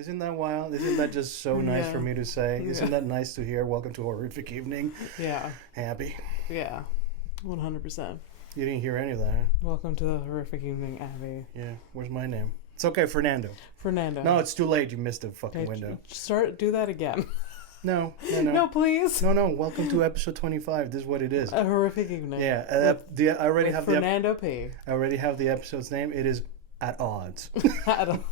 Isn't that wild? Isn't that just so nice for me to say? Isn't that nice to hear? Welcome to Horrific Evening. Yeah. Abby. Yeah. 100%. You didn't hear any of that, huh? Welcome to the Horrific Evening, Abby. Yeah. Where's my name? It's okay, Fernando. Fernando. No, it's too late. You missed the fucking window. Do that again. No. No, please. No. Welcome to episode 25. This is what it is. A Horrific Evening. Yeah. I already have Fernando P. I already have the episode's name. It is At Odds. At Odds.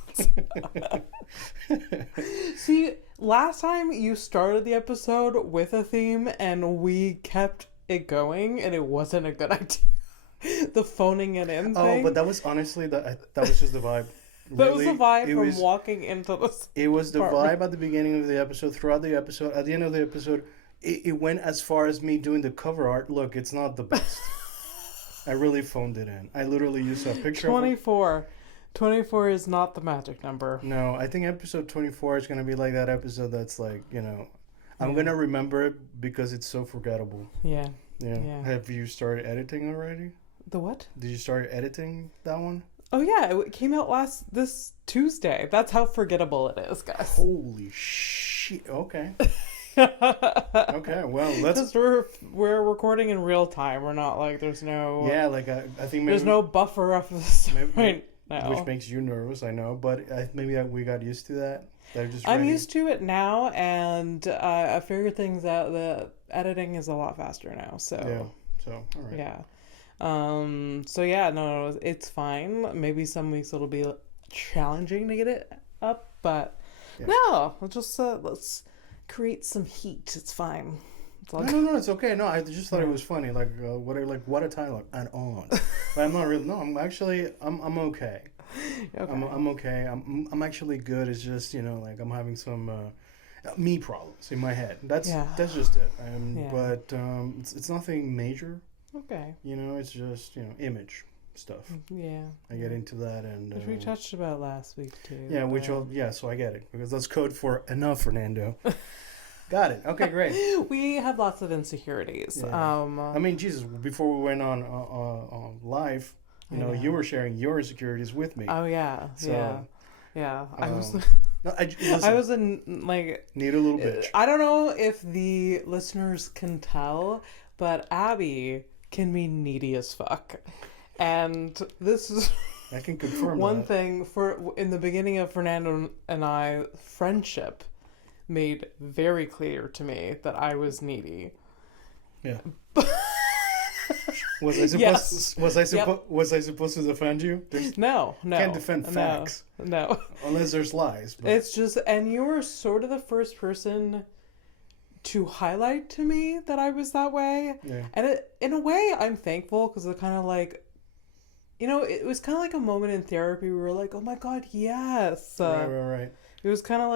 See, last time you started the episode with a theme and we kept it going and it wasn't a good idea. The phoning it in thing. Oh, but that was honestly, that was just the vibe. That was the vibe from walking into this. It was the vibe at the beginning of the episode, throughout the episode. At the end of the episode, it went as far as me doing the cover art. Look, it's not the best. I really phoned it in. I literally used a picture 24. 24 is not the magic number. No, I think episode 24 is going to be like that episode that's like, I'm going to remember it because it's so forgettable. Yeah. Have you started editing already? The what? Did you start editing that one? Oh, yeah. It came out this Tuesday. That's how forgettable it is, guys. Holy shit. Okay. Okay, well, let's... Because we're recording in real time. We're not like, there's no... Yeah, like, I think maybe... There's no buffer of this right now. Which makes you nervous, I know, but maybe we got used to that. I'm used to it now, and I figured things out. The editing is a lot faster now, so... Yeah, so, all right. Yeah. So yeah, no, it's fine. Maybe some weeks it'll be challenging to get it up, but no, let's create some heat. It's fine. It's all no, it's okay. No, I just thought it was funny. Like, what a title, and on. But I'm not really. No, I'm okay. Okay. I'm okay. I'm actually good. It's just I'm having some me problems in my head. That's just it. But it's nothing major. Okay. It's just image stuff. Yeah. I get into that, and which we touched about last week too. Yeah, so I get it because that's code for enough, Fernando. Got it. Okay, great. We have lots of insecurities. Yeah. I mean, Jesus, before we went on live, you were sharing your insecurities with me. Oh yeah, so, yeah. I was. No, I was need a little bitch. I don't know if the listeners can tell, but Abby can be needy as fuck, and this is I can confirm one thing. In the beginning of Fernando and I friendship, made very clear to me that I was needy. Yeah. Was I supposed to defend you? No. Can't defend facts. No. Unless there's lies. But. It's just, and you were sort of the first person to highlight to me that I was that way. Yeah. And in a way, I'm thankful because it kind of like, it was kind of like a moment in therapy. We were like, oh my God, yes. Right. It was kind of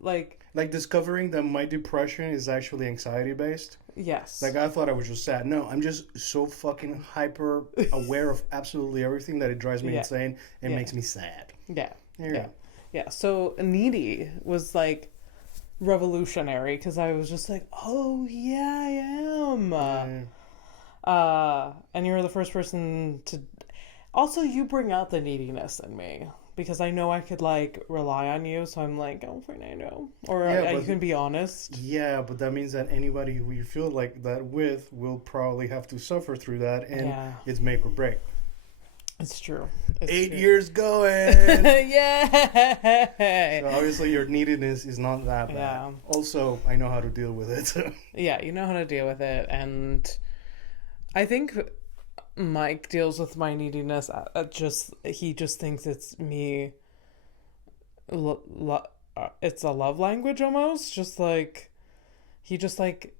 like discovering that my depression is actually anxiety based. Yes. Like I thought I was just sad. No, I'm just so fucking hyper aware of absolutely everything that it drives me insane and makes me sad. Yeah. So needy was like revolutionary because I was just like, oh yeah, I am. And you were the first person to. Also, you bring out the neediness in me. Because I know I could, rely on you, so I'm like, oh, Fernando. Or you can be honest. Yeah, but that means that anybody who you feel like that with will probably have to suffer through that, and it's make or break. It's true. 8 years going! Yay! So obviously your neediness is not that bad. Yeah. Also, I know how to deal with it. Yeah, you know how to deal with it, and I think... Mike deals with my neediness. He just thinks it's me. It's a love language almost. Just like he devours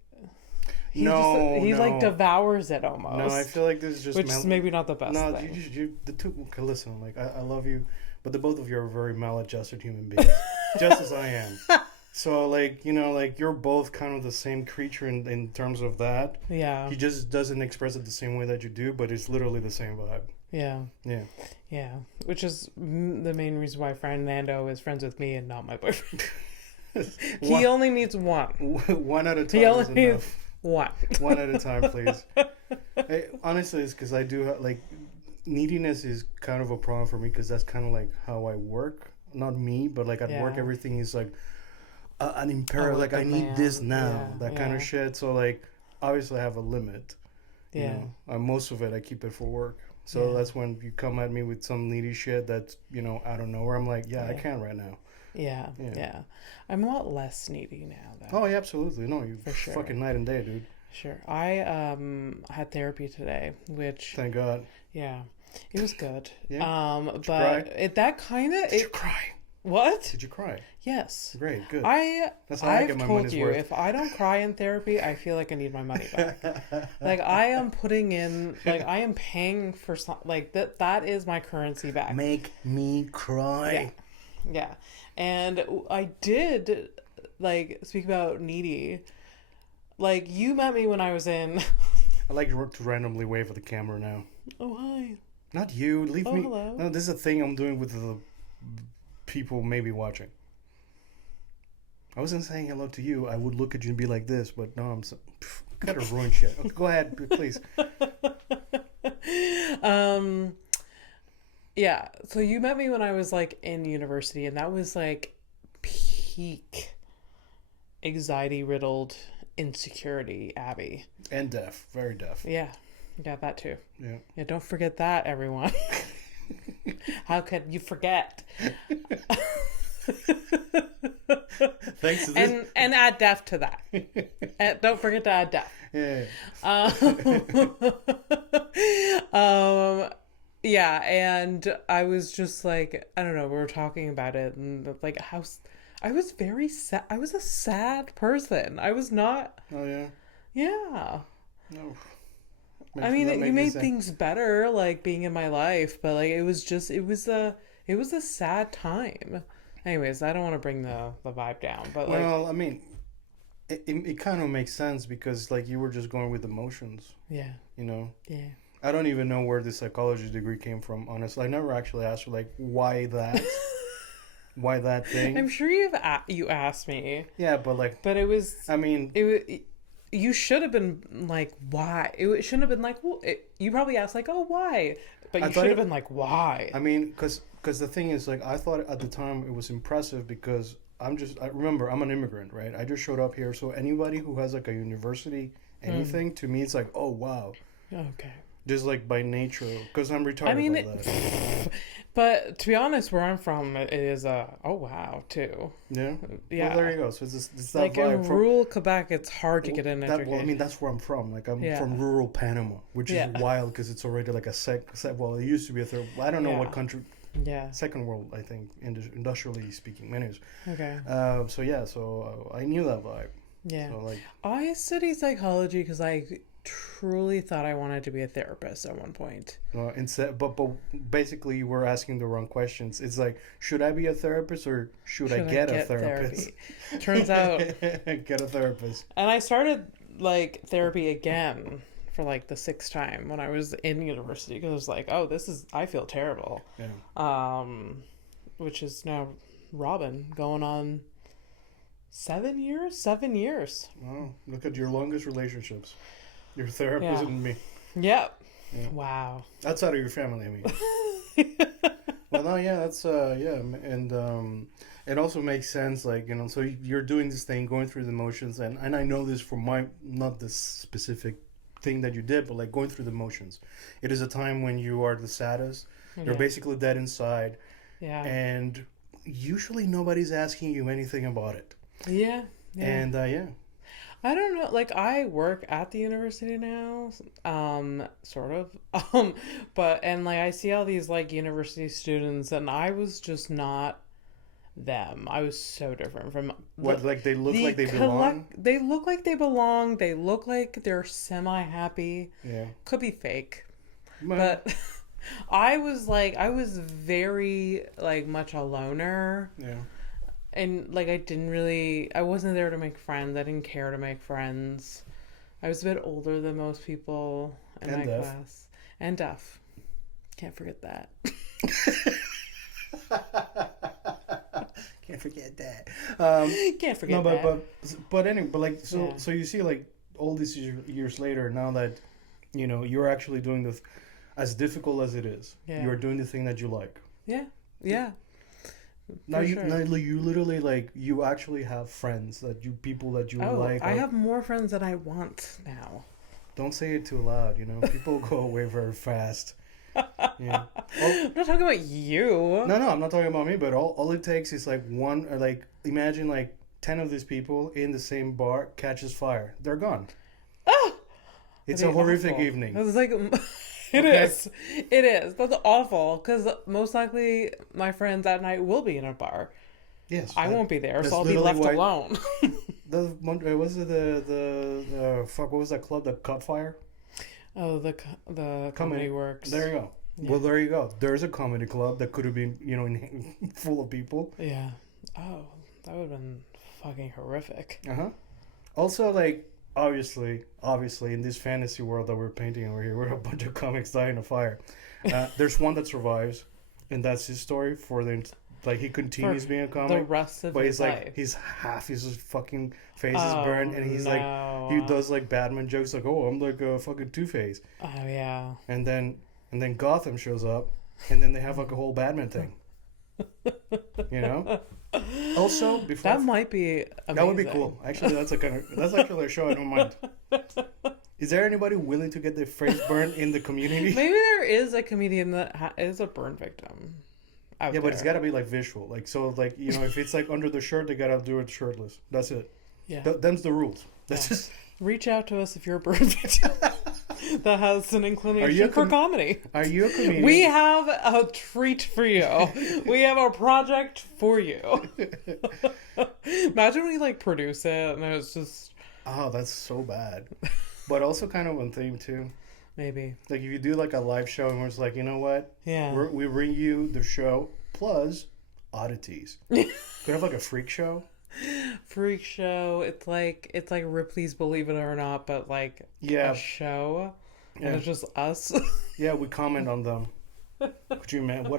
it almost. No, I feel like this is just which is maybe not the best. No, thing. you the two. Okay, listen, I love you, but the both of you are very maladjusted human beings, just as I am. So, you're both kind of the same creature in terms of that. Yeah. He just doesn't express it the same way that you do, but it's literally the same vibe. Yeah. Yeah. Yeah. Which is the main reason why Fernando is friends with me and not my boyfriend. He only needs one. One at a time. He only needs one. One at a time, please. Honestly, it's because I do, neediness is kind of a problem for me because that's kind of like how I work. not me, but like at work, Yeah. everything is like an imperative. Like I need this now, that kind of shit. So like, obviously, I have a limit. You know, most of it I keep it for work. So that's when you come at me with some needy shit that's, you know, I don't know, where I'm like, I can't right now. Yeah. I'm a lot less needy now, though. Oh, yeah, absolutely. No, you For sure. fucking night and day, dude. Sure. I had therapy today, which Thank God. yeah, it was good. Yeah. But cry? Did you cry? What? Did you cry? Yes. Great, good. That's how I've told you, if I don't cry in therapy, I feel like I need my money back. Like I am putting in, like I am paying for some, like that is my currency back. Make me cry. Yeah. And I did, like, speak about needy. Like, you met me when I was in... I like to randomly wave at the camera now. Oh, hi. Not you. Leave me. Hello. No, this is a thing I'm doing with the people maybe watching. I wasn't saying hello to you. I would look at you and be like this, but no, I'm so... Gotta ruin shit. Okay, go ahead, please. Yeah, so you met me when I was, like, in university, and that was, like, peak anxiety-riddled insecurity, Abby. And deaf. Very deaf. Yeah, that too. Yeah. Don't forget that, everyone. How could you forget? Thanks to this. And add deaf to that. And don't forget to add deaf. Yeah, and I was just like, I don't know, we were talking about it, and like how I was very sad. I was a sad person. I was not. Oh yeah. Yeah. No. I mean, you made things better, like being in my life, but like it was a sad time. Anyways, I don't want to bring the vibe down, but like, well, I mean, it kind of makes sense because like you were just going with emotions. Yeah. You know. Yeah. I don't even know where the psychology degree came from. Honestly, I never actually asked her like why that, why that thing. I'm sure you asked me. Yeah, but it was. I mean, you should have been like, why? It shouldn't have been like, well, you probably asked like, oh, why? But you should have been like, why? I mean, because the thing is, like, I thought at the time it was impressive because I remember I'm an immigrant, right? I just showed up here, so anybody who has like a university, anything, to me, it's like, oh wow. Okay. Just like by nature, because I'm retarded. I mean, that. But to be honest, where I'm from, it is oh wow too. Yeah. Yeah. Well, there you go. So it's that like vibe in rural Quebec, it's hard to get an education. Well, I mean, that's where I'm from. Like I'm from rural Panama, which is wild because it's already like well, it used to be a third. I don't know what country. Yeah. Second world, I think, industrially speaking. Anyways. Okay. So I knew that vibe. Yeah. So, like, I studied psychology because I truly thought I wanted to be a therapist at one point. But basically you were asking the wrong questions. It's like, should I be a therapist or should I get a therapist? Turns out get a therapist. And I started like therapy again for like the 6th time when I was in university because I was like, oh, I feel terrible. Yeah. Which is now Robin going on 7 years. Oh, look at your longest relationships. Your therapist and me. Yep. Yeah. Wow. Outside of your family, I mean. Well, no, yeah, that's and it also makes sense, like, you know. So you're doing this thing, going through the motions, and I know this from not this specific thing that you did, but like going through the motions. It is a time when you are the saddest. You're basically dead inside. Yeah. And usually nobody's asking you anything about it. Yeah. And I don't know, like I work at the university now, sort of, and like I see all these like university students and I was just not them. I was so different from like they look like they belong? They look like they belong. They look like they're semi-happy. Yeah. Could be fake. But I was very like much a loner. Yeah. And, like, I wasn't there to make friends. I didn't care to make friends. I was a bit older than most people in my class. And deaf. Can't forget that. Can't forget that. Can't forget that. But anyway, like, so you see, like, all these years later, now that, you know, you're actually doing this, as difficult as it is, you're doing the thing that you like. Yeah. Yeah. Now sure. you literally like you actually have friends people that you like. I have more friends than I want now. Don't say it too loud. People go away very fast. Yeah. I'm not talking about you. No, I'm not talking about me. But all it takes is like one, or like imagine like 10 of these people in the same bar catches fire. They're gone. Ah! It's a horrific awful. evening. It's like it is. It is. That's awful because most likely my friends that night will be in a bar. Yes. I won't be there, so I'll be left alone. Was it the fuck? What was that club? The Cut Fire. Oh, the Comedy Works. There you go. Yeah. Well, there you go. There's a comedy club that could have been, full of people. Yeah. Oh, that would have been fucking horrific. Also, like, obviously, in this fantasy world that we're painting over here, where a bunch of comics die in a fire, there's one that survives, and that's his story for the. Like, he continues being a comic. The rest of his life. Like, he's half his fucking face is burned, and he's like, he does like Batman jokes, like, oh, I'm like a fucking Two-Face. Oh yeah. And then Gotham shows up, and then they have like a whole Batman thing. Also, before that might be amazing. That would be cool. Actually, that's actually a show I don't mind. Is there anybody willing to get their face burned in the community? Maybe there is a comedian that is a burn victim. Yeah, but it's got to be like visual. Like, so, like, if it's like under the shirt, they got to do it shirtless. That's it. Yeah. Them's the rules. That's just. Reach out to us if you're a burn victim that has an inclination for comedy. Are you a comedian? We have a treat for you. We have a project for you. Imagine we like produce it and it's just. Oh, that's so bad. But also kind of one thing too. Maybe. Like, if you do like a live show and we're just like, you know what? Yeah. We bring you the show plus oddities. Could have like a freak show. Freak show. It's like Ripley's Believe It or Not, but like a show. And it's just us. Yeah, we comment on them. Could you imagine?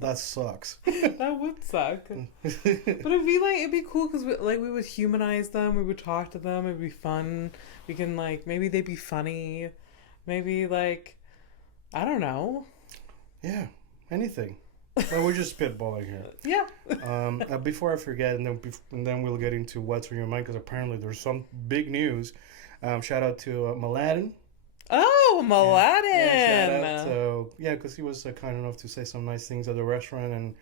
That sucks. That would suck. But it'd be cool because we would humanize them. We would talk to them. It'd be fun. We can maybe they'd be funny. Maybe I don't know. Yeah, anything. Well, we're just spitballing here. Yeah. Before I forget, and then we'll get into what's on your mind, because apparently there's some big news. Shout out to Mladen. Oh, Mladen! Yeah, shout out. So because he was kind enough to say some nice things at the restaurant, and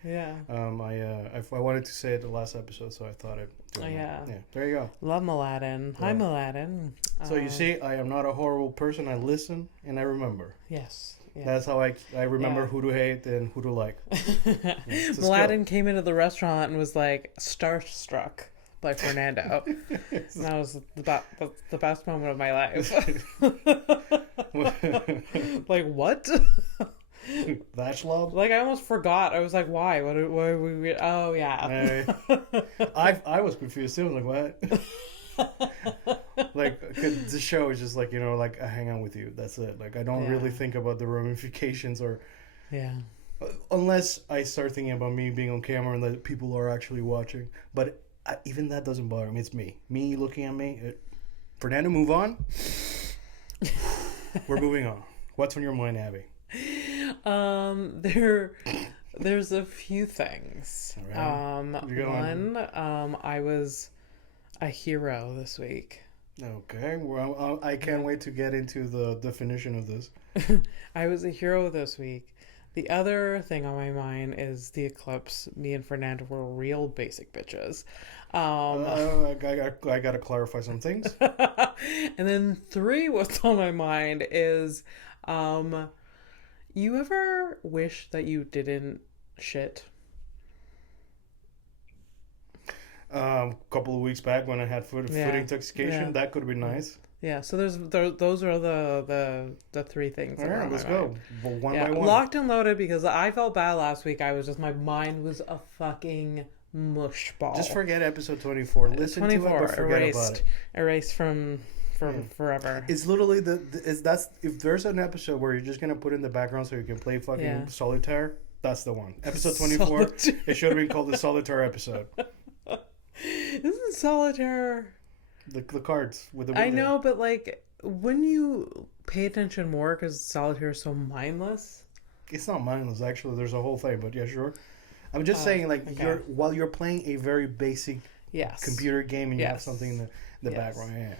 I wanted to say it the last episode, so I thought I'd do it. Yeah, there you go. Love Mladen. Hi, Mladen. So you see, I am not a horrible person. I listen and I remember. Yes. Yeah. That's how I remember who to hate and who to like. Mladen came into the restaurant and was like starstruck by Fernando. And that was the best moment of my life. Like, what? That's love? Like, I almost forgot. I was like, why? What are we? Oh, yeah. I was confused too. I was like, what? Like, cause the show is just like, like I hang out with you. That's it. Like, I don't really think about the ramifications or. Yeah. Unless I start thinking about me being on camera and that people are actually watching. But even that doesn't bother me. It's me. Me looking at me. Fernando, move on. We're moving on. What's on your mind, Abby? There's a few things. Right. One, I was a hero this week. Okay, well, I can't wait to get into the definition of this. I was a hero this week. The other thing on my mind is the eclipse. Me and Fernando were real basic bitches. I gotta clarify some things. And then 3, what's on my mind is, you ever wish that you didn't shit? Couple of weeks back when I had food intoxication, that could have been nice. Yeah, so those are the 3 things. All right, let's go. One by one. Locked and loaded, because I felt bad last week. My mind was a fucking mush ball. Just forget episode 24. Listen 24, to it, but forget about it. Erased from forever. It's literally that's if there's an episode where you're just gonna put in the background so you can play fucking solitaire, that's the one. Episode 24. It should have been called the solitaire episode. Isn't solitaire the cards with the? I know, but when you pay attention more, because solitaire is so mindless. It's not mindless, actually. There's a whole thing, but yeah, sure. I'm just saying, like, okay. while you're playing a very basic Yes. computer game and you have Yes. something in the Yes. background. Yeah.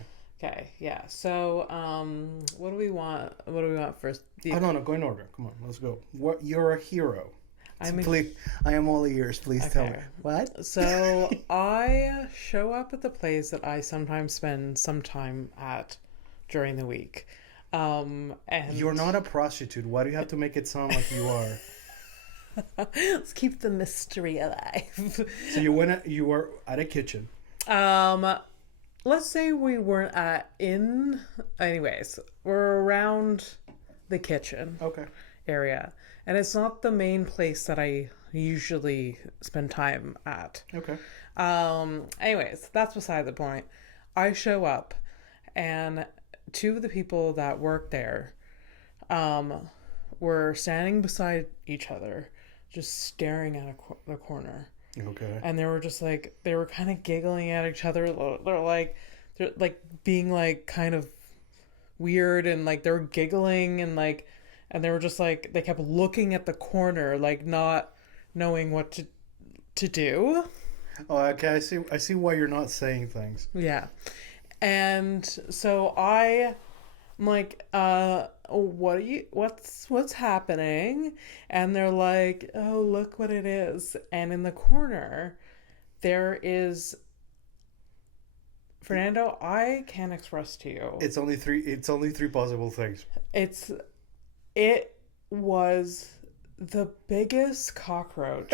Okay, yeah. So, what do we want? What do we want first? Oh, no, go in order. Come on, let's go. What, you're a hero. I'm a- Please, I am all ears. Please tell me. Okay. What? So, I show up at the place that I sometimes spend some time at during the week. And You're not a prostitute. Why do you have to make it sound like you are? let's keep the mystery alive. So you were at a kitchen. Let's say we weren't anyways, we're around the kitchen Okay. area, and it's not the main place that I usually spend time at. Okay. Anyways, that's beside the point. I show up, and two of the people that work there were standing beside each other, just staring at the corner. Okay. And they were just like, they were kind of giggling at each other. They're like being like kind of weird, and like they were giggling, and they were just like, they kept looking at the corner, like not knowing what to do. Oh, okay. I see why you're not saying things. Yeah. And so I'm like, what's happening? And they're like, oh, look what it is. And in the corner, there is, Fernando, I can't express to you. It's only three possible things. It was the biggest cockroach.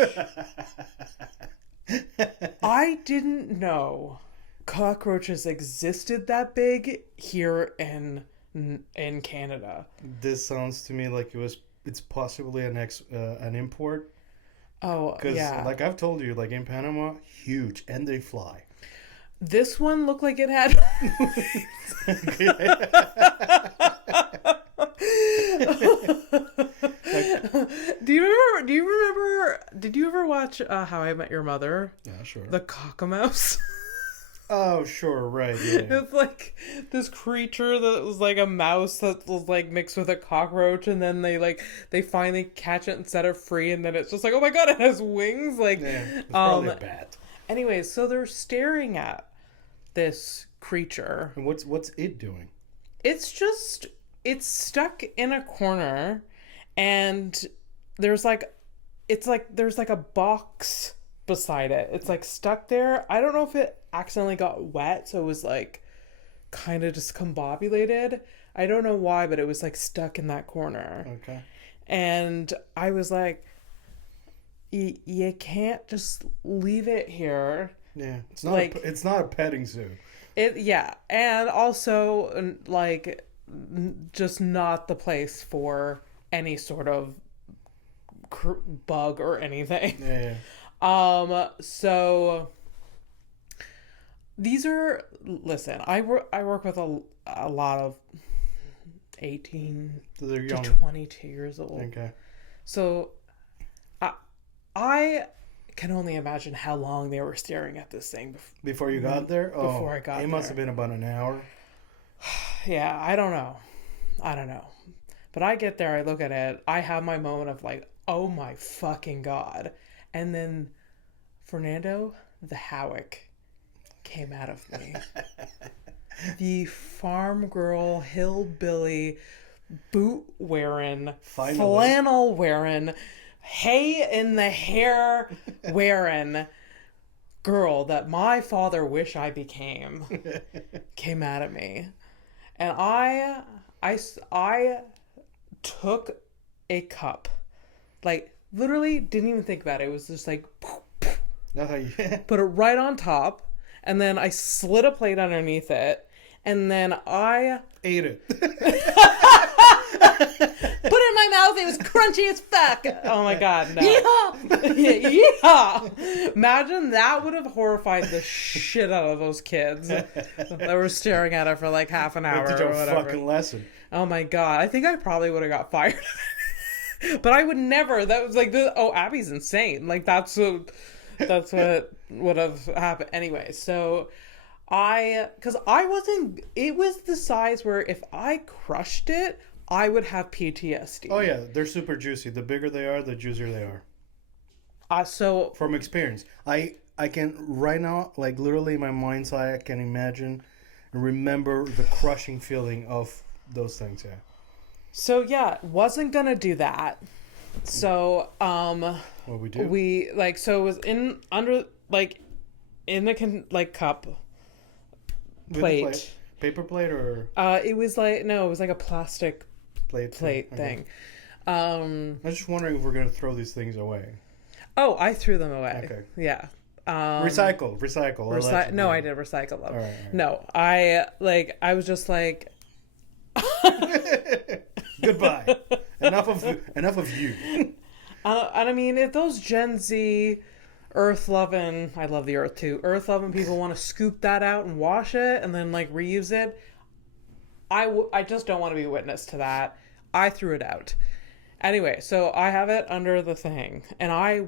I didn't know cockroaches existed that big here in Canada. This sounds to me like it's possibly an import. Oh, Because, yeah. like I've told you, like in Panama, huge, and they fly. This one looked like it had. Do you remember? Did you ever watch How I Met Your Mother? Yeah, sure. The cockamouse. Oh, sure, right. Yeah. It's like this creature that was like a mouse that was like mixed with a cockroach, and then they finally catch it and set it free, and then it's just like, oh my god, it has wings. Like, Yeah, it's probably a bat. Anyways, so they're staring at this creature. And what's it doing? It's stuck in a corner, and there's like a box beside it. It's like stuck there. I don't know if it accidentally got wet, so it was like kind of discombobulated. I don't know why, but it was like stuck in that corner. Okay. And I was like, you can't just leave it here. Yeah, it's not like it's not a petting zoo. Yeah, and also like just not the place for any sort of bug or anything. Yeah. So these are, listen, I work with a lot of 18 So they're to young. 22 years old. Okay. So I can only imagine how long they were staring at this thing Before you got there? Oh, before I got there. It must have been about an hour. Yeah, I don't know. But I get there, I look at it, I have my moment of like, oh my fucking god. And then Fernando, the Howick, came out of me. The farm girl, hillbilly, boot wearing, flannel wearing, hay in the hair wearing girl that my father wished I became came out at me. And I took a cup, like literally didn't even think about it. It was just like put it right on top, and then I slid a plate underneath it, and then I ate it. Put it in my mouth. It was crunchy as fuck. Oh my god, no. Yeah. Imagine that would have horrified the shit out of those kids that were staring at it for like half an hour or whatever. Fucking lesson. Oh my god, I think I probably would have got fired. But I would never. That was like, Abby's insane. Like that's what would have happened anyway. So because I wasn't. It was the size where if I crushed it, I would have PTSD. Oh yeah, they're super juicy. The bigger they are, the juicier they are. So from experience, I can right now, like literally in my mind's eye, I can imagine and remember the crushing feeling of those things. Yeah. So yeah, wasn't gonna do that. So What we do? we like so it was in under like in the cup With a plate. Paper plate or It was like no, it was like a plastic plate plate thing. I was just wondering if we're gonna throw these things away. Oh, I threw them away. Okay. Yeah. Recycle. No, I did recycle them. All right. No, I was just like Goodbye. Enough of you. and I mean, if those Gen Z earth loving, I love the earth too, earth loving people want to scoop that out and wash it and then like reuse it, I just don't want to be witness to that. I threw it out. Anyway, so I have it under the thing and I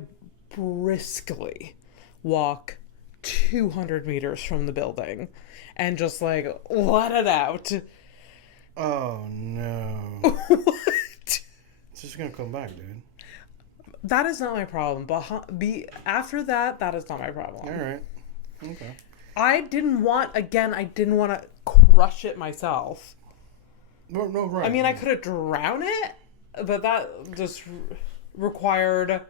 briskly walk 200 meters from the building and just like let it out. Oh no. What? It's just gonna come back, dude. That is not my problem. But after that is not my problem. All right. Okay. I didn't want to crush it myself. No, right. I mean, I could have drowned it, but that just required.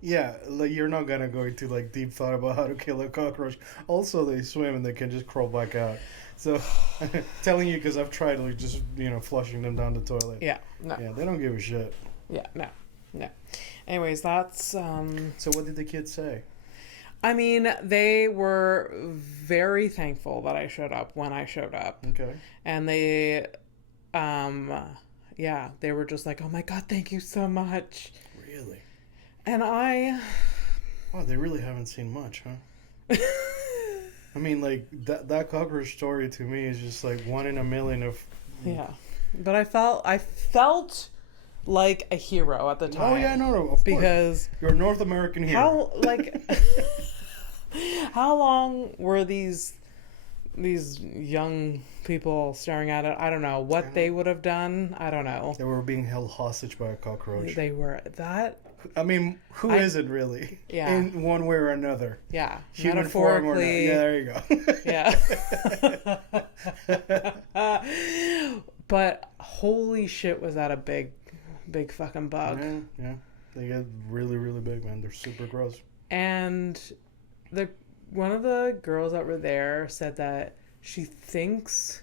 Yeah, like you're not gonna go into like deep thought about how to kill a cockroach. Also, they swim and they can just crawl back out. So, telling you because I've tried like just flushing them down the toilet. Yeah, no. Yeah, they don't give a shit. Yeah, no. Anyways, that's. So what did the kids say? I mean, they were very thankful that I showed up when I showed up. Okay. And they, yeah, they were just like, "Oh my God, thank you so much." Really? And I. Wow, they really haven't seen much, huh? I mean, like, that cockroach story to me is just like one in a million of... Yeah. But I felt like a hero at the time. Oh, yeah, no, of course. Because... You're a North American hero. How long were these young people staring at it? I don't know. What they would have done, I don't know. They were being held hostage by a cockroach. They were. That... I mean, who isn't really? Yeah. In one way or another. Yeah. Human form or not. Yeah, there you go. Yeah. But holy shit, was that a big fucking bug. Yeah. They get really, really big, man. They're super gross. And one of the girls that were there said that she thinks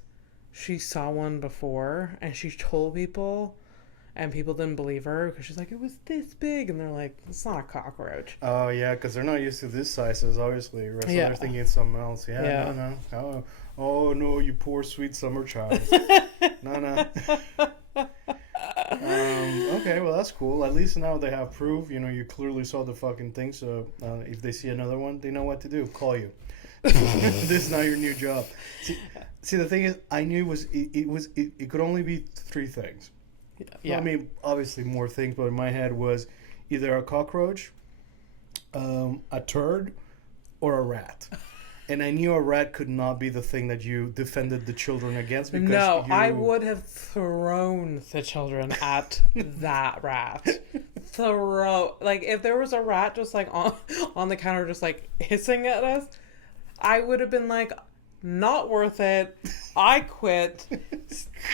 she saw one before and she told people and people didn't believe her because she's like, it was this big, and they're like, it's not a cockroach. Oh yeah, because they're not used to this sizes, obviously. So they're thinking it's something else. No. Oh no, you poor sweet summer child. No. Okay, well that's cool. At least now they have proof. You clearly saw the fucking thing. So if they see another one, they know what to do. Call you. This is not your new job. See, the thing is, I knew it could only be three things. Yeah. I mean, obviously more things, but in my head was either a cockroach, a turd, or a rat. And I knew a rat could not be the thing that you defended the children against. Because I would have thrown the children at that rat. Like, if there was a rat just like on the counter just like hissing at us, I would have been like, not worth it. I quit.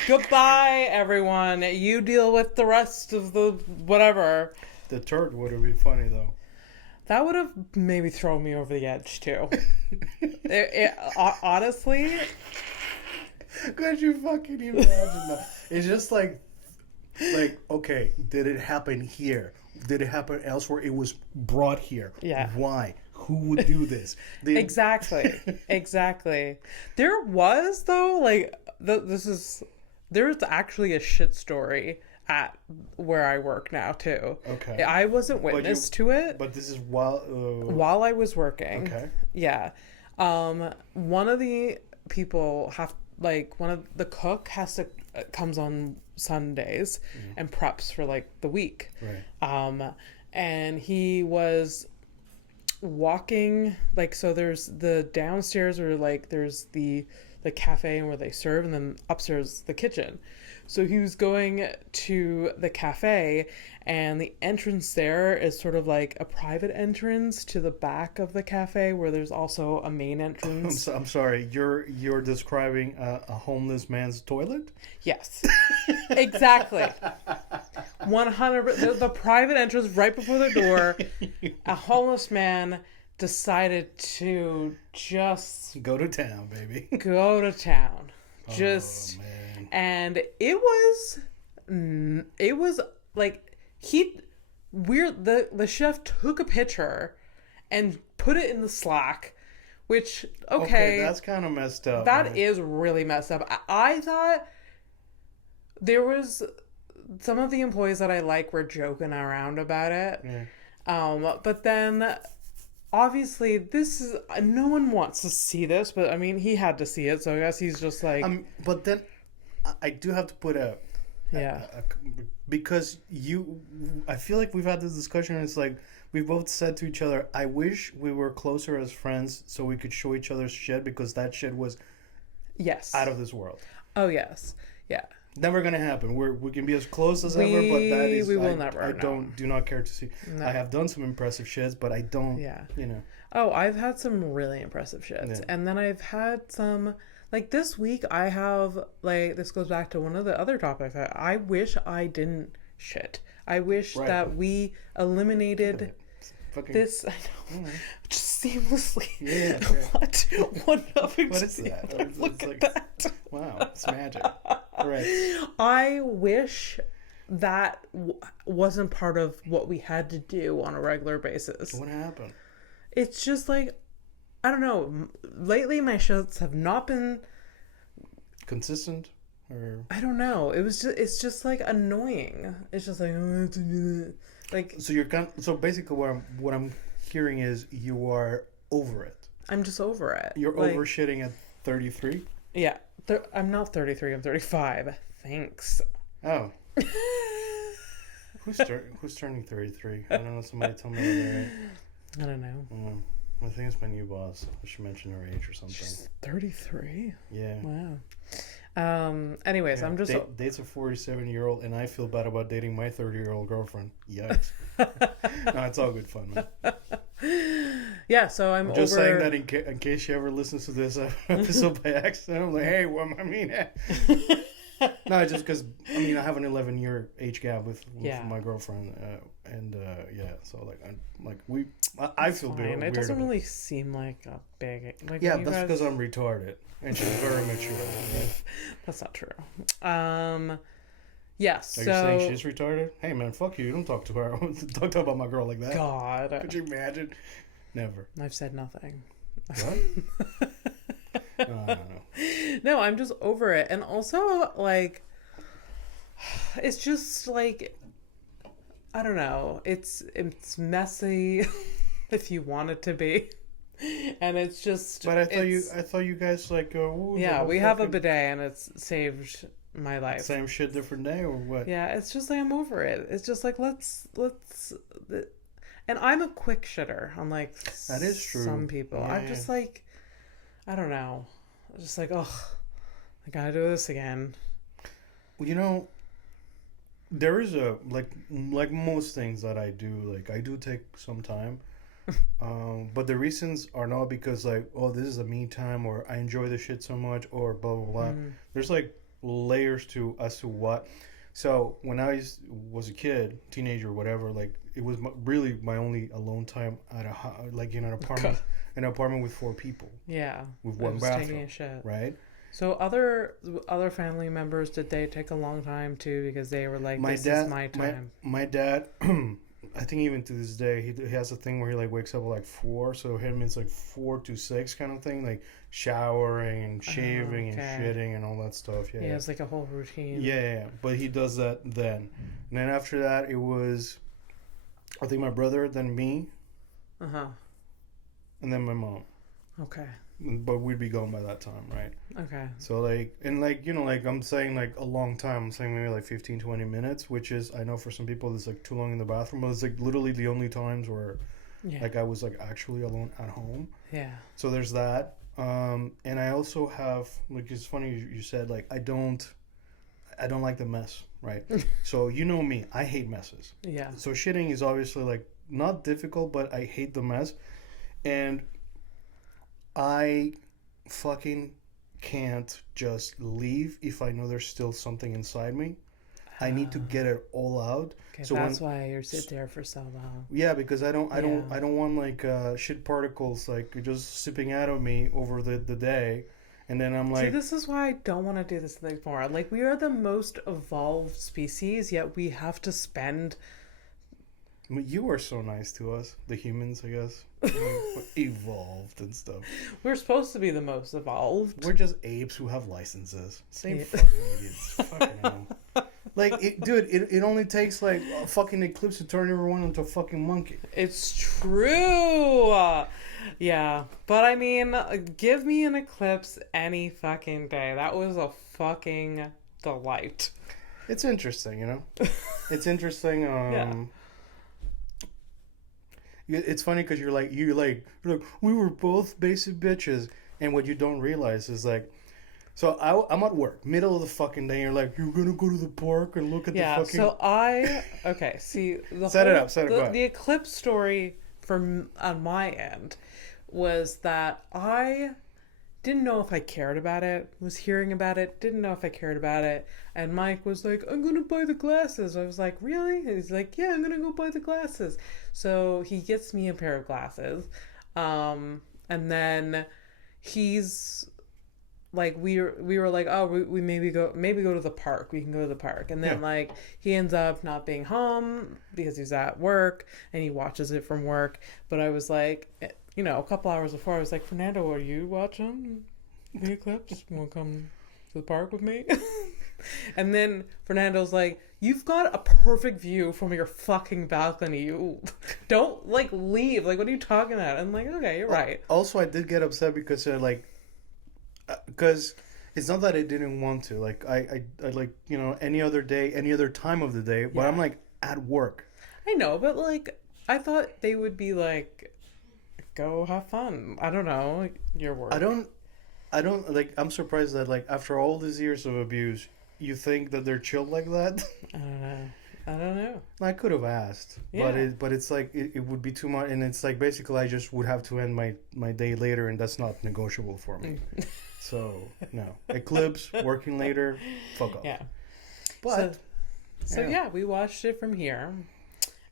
Goodbye, everyone. You deal with the rest of the whatever. The turd would have been funny, though. That would have maybe thrown me over the edge, too. Honestly. Could you fucking imagine that? It's just like, okay, did it happen here? Did it happen elsewhere? It was brought here. Yeah. Why? Who would do this? Exactly. There was, though, like, there's actually a shit story at where I work now, too. Okay. I wasn't witness to it. But this is while I was working. Okay. Yeah. One of the people one of the cook comes on Sundays and preps for like the week. Right. And he was walking, like, so there's the downstairs or like there's the the cafe and where they serve, and then upstairs the kitchen. So he was going to the cafe, and the entrance there is sort of like a private entrance to the back of the cafe where there's also a main entrance. I'm sorry, you're describing a homeless man's toilet? Yes, exactly. 100%. The private entrance right before the door. A homeless man decided to just go to town, baby. Go to town. Just, oh, man. And it was like the chef took a picture and put it in the Slack, which okay that's kind of messed up. That is really messed up. I thought there was some of the employees that I like were joking around about it. Yeah. But then obviously this is, no one wants to see this, but I mean, he had to see it, so I guess he's just like, but then I do have to put because I feel like we've had this discussion, and it's like we both said to each other, I wish we were closer as friends so we could show each other's shit, because that shit was out of this world. Oh yes. Yeah. Never gonna happen. We can be as close as ever, but that is, we will never. I do not care to see. No. I have done some impressive shits, but I don't. Yeah. You know. Oh, I've had some really impressive shits, and then I've had some. Like this week, I have this goes back to one of the other topics. I wish I didn't shit. I wish that we eliminated this. I know, just seamlessly. Yeah. What nothing. What is that? Look at that. Wow, it's magic. Right. I wish that wasn't part of what we had to do on a regular basis. What happened? It's just like, I don't know. Lately, my shits have not been consistent, or I don't know. It's just like annoying. It's just like So you're so basically what I'm hearing is you are over it. I'm just over it. You're over shitting at 33. Yeah, I'm not 33. I'm 35. Thanks. Oh. Who's turning 33? I don't know. Somebody tell me that. I don't know. I think it's my new boss. I should mention her age or something. She's 33? Yeah. Wow. Anyways, I'm just... Dates a 47-year-old, and I feel bad about dating my 30-year-old girlfriend. Yikes. No, it's all good fun, man. Yeah, so I'm just saying that in case she ever listens to this episode by accident. I'm like, hey, I mean... No, just because, I have an 11-year age gap with my girlfriend, so I feel weird. It doesn't really seem like a big... that's because I'm retarded, and she's very mature. Right? That's not true. Yes. Are you saying she's retarded? Hey, man, fuck you. Don't talk to her. Don't talk about my girl like that. God. Could you imagine? Never. I've said nothing. What? I don't know. No, I'm just over it. And also, it's just I don't know. It's messy if you want it to be. And it's just... But I thought you guys we have a bidet, and it's saved my life. Same shit, different day, or what? Yeah, it's just I'm over it. It's just let's and I'm a quick shitter, unlike that is true. Some people. Yeah, I'm just I don't know. Just ugh, I gotta do this again. There is a like most things that I do. I do take some time, but the reasons are not because this is a me time, or I enjoy the shit so much, or blah blah blah. Mm-hmm. There's layers as to what. So when I was a kid, teenager, whatever, it was really my only alone time at in an apartment, an apartment with 4 people. Yeah, with one bathroom, right? So other family members, did they take a long time too, because they were this is my time? My dad, I think even to this day, he has a thing where he wakes up at 4. So him it's 4 to 6 kind of thing, showering and shaving and shitting and all that stuff. Yeah, it's a whole routine. Yeah. But he does that then, and then after that it was, I think my brother, then me, and then my mom. Okay. But we'd be gone by that time, right? Okay. So I'm saying a long time. I'm saying maybe 15, 20 minutes, which is, I know for some people it's too long in the bathroom, but it's literally the only times where I was actually alone at home. Yeah. So there's that. And I also have, like, it's funny you said, like, I don't like the mess, right? So you know me, I hate messes. Yeah. So shitting is obviously like not difficult, but I hate the mess, and I fucking can't just leave if I know there's still something inside me. I need to get it all out. Okay, so that's why you're sit there for so long. Yeah, because I don't want like shit particles like just sipping out of me over the day, and then I'm like, see, this is why I don't want to do this anymore. Like, we are the most evolved species, yet we have to spend. You are so nice to us, the humans, I guess. Evolved and stuff. We're supposed to be the most evolved. We're just apes who have licenses. Same fucking idiots. Fucking hell. Like, it only takes like a fucking eclipse to turn everyone into a fucking monkey. It's true. Yeah, but I mean, give me an eclipse any fucking day. That was a fucking delight. It's interesting, you know? It's interesting. Yeah. It's funny because you're like, we were both basic bitches. And what you don't realize is like, so I'm at work, middle of the fucking day. You're like, you're gonna go to the park and look at the fucking. Yeah. So okay. See, set it up. The eclipse story from on my end was that I didn't know if I cared about it. Was hearing about it. Didn't know if I cared about it. And Mike was like, I'm gonna buy the glasses. I was like, really? And he's like, yeah, I'm gonna go buy the glasses. So he gets me a pair of glasses, and then he's. Like we were like, oh, we maybe go to the park. We can go to the park. And then like he ends up not being home because he's at work and he watches it from work. But I was like, you know, a couple hours before, I was like, Fernando, are you watching the eclipse? You want to come to the park with me? And then Fernando's like, you've got a perfect view from your fucking balcony. You don't like leave. Like, what are you talking about? I'm like, okay, you're right. Also, I did get upset because because it's not that I didn't want to. Like, I like, you know, any other day, any other time of the day, but I'm like at work. I know, but like, I thought they would be like, go have fun. I don't know, your work. I don't like, I'm surprised that like after all these years of abuse, you think that they're chill like that. I don't know. I could have asked, but it's like it would be too much, and it's like basically I just would have to end my day later, and that's not negotiable for me. So no, eclipse, working later, fuck off. Yeah, but so we watched it from here,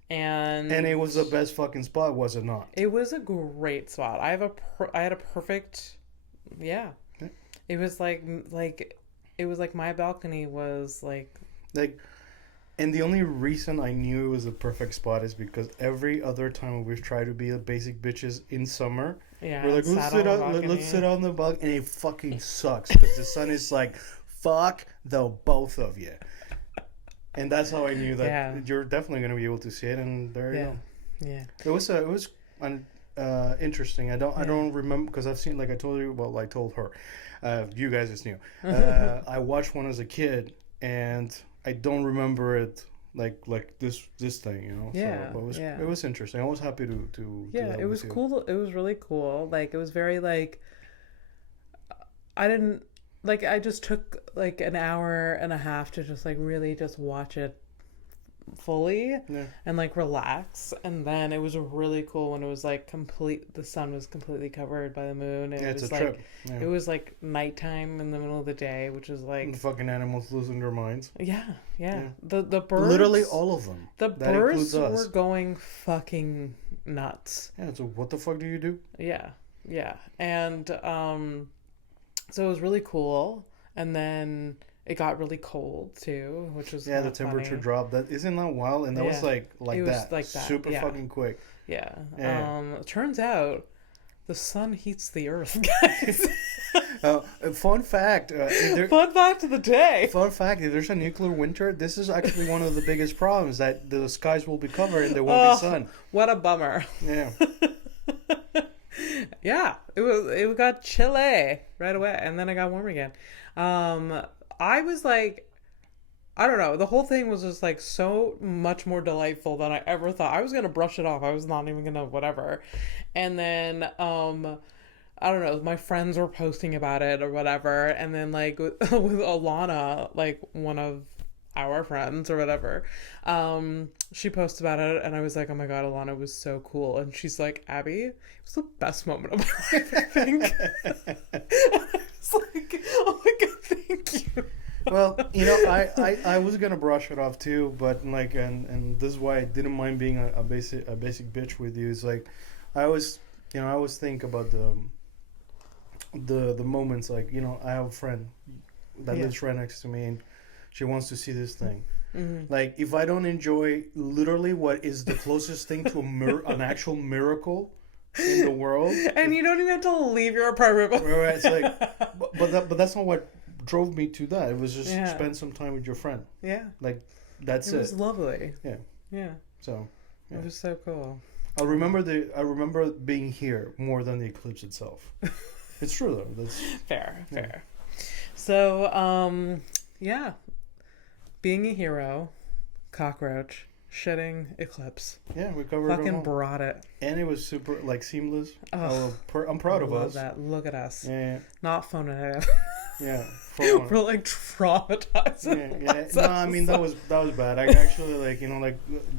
and it was the best fucking spot, was it not? It was a great spot. I had a perfect, It was like it was like my balcony was like. And the only reason I knew it was the perfect spot is because every other time we've tried to be a basic bitches in summer, we're like, let's sit on the balcony, and it fucking sucks because the sun is like, fuck the both of you. And that's how I knew that you're definitely going to be able to see it, and there you go. Yeah. It was interesting. I don't remember because I've seen, like I told you, well, I told her, you guys just knew. I watched one as a kid, and I don't remember it like this thing, you know. Yeah. So, but it was interesting. I was happy to do that. It was cool. It was really cool. Like, it was very like, I just took like an hour and a half to just like really just watch it fully and like relax, and then it was really cool when it was like the sun was completely covered by the moon, and it was like trip. It was like nighttime in the middle of the day, which is like the fucking animals losing their minds. Yeah. The birds, literally all of them. The birds were going fucking nuts. Yeah, so what the fuck do you do? Yeah And so it was really cool, and then it got really cold too, which was the temperature funny. Dropped. That isn't that wild, and that was like it was that, like that, super fucking quick. Yeah. Turns out the sun heats the earth, guys. Fun fact. Fun fact of the day. Fun fact: if there's a nuclear winter, this is actually one of the biggest problems, that the skies will be covered and there won't be sun. What a bummer. Yeah. Yeah. It got chilly right away, and then it got warm again. I was like, I don't know. The whole thing was just like so much more delightful than I ever thought. I was going to brush it off. I was not even going to whatever. And then I don't know, my friends were posting about it or whatever, and then like with Alana, like one of our friends or whatever, she posted about it, and I was like, oh my god, Alana was so cool, and she's like, Abby, it was the best moment of my life, I think. It's like, oh my god, thank you. Well, I was gonna brush it off too, but like, and this is why I didn't mind being a basic bitch with you. Is like, I always think about the moments, like, I have a friend that lives right next to me, and she wants to see this thing. Mm-hmm. Like, if I don't enjoy literally what is the closest thing to an actual miracle in the world, and you don't even have to leave your apartment. Right, it's like, but that's not what drove me to that. It was just spend some time with your friend. Yeah, like that's it. It was lovely. Yeah. So it was so cool. I remember being here more than the eclipse itself. It's true though. That's fair. So being a hero, cockroach, shitting, eclipse. Yeah, we covered fucking them all. Brought it. And it was super like seamless. Oh, I'm proud of us. That. Look at us. Yeah. Not phoning it out. Yeah. We're like traumatized. Yeah. No, I mean that was bad. I actually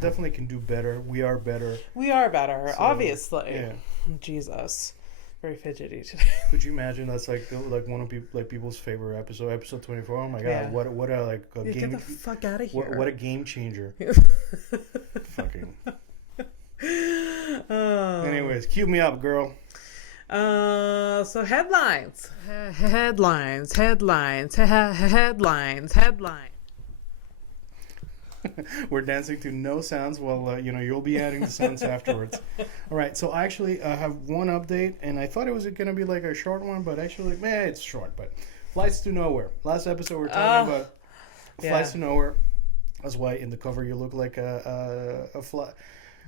definitely can do better. We are better. So, obviously. Yeah. Jesus. Very fidgety today. Could you imagine that's like one of people's favorite episode 24? Oh my god! Yeah. What a like a game. Get the fuck out of here! What a game changer! Fucking. Anyways, cue me up, girl. So headlines. We're dancing to no sounds while you'll be adding the sounds afterwards. All right, so I actually have one update, and I thought it was going to be like a short one, but actually, it's short. But flights to nowhere. Last episode we were talking about flights to nowhere. That's why in the cover you look like a fly.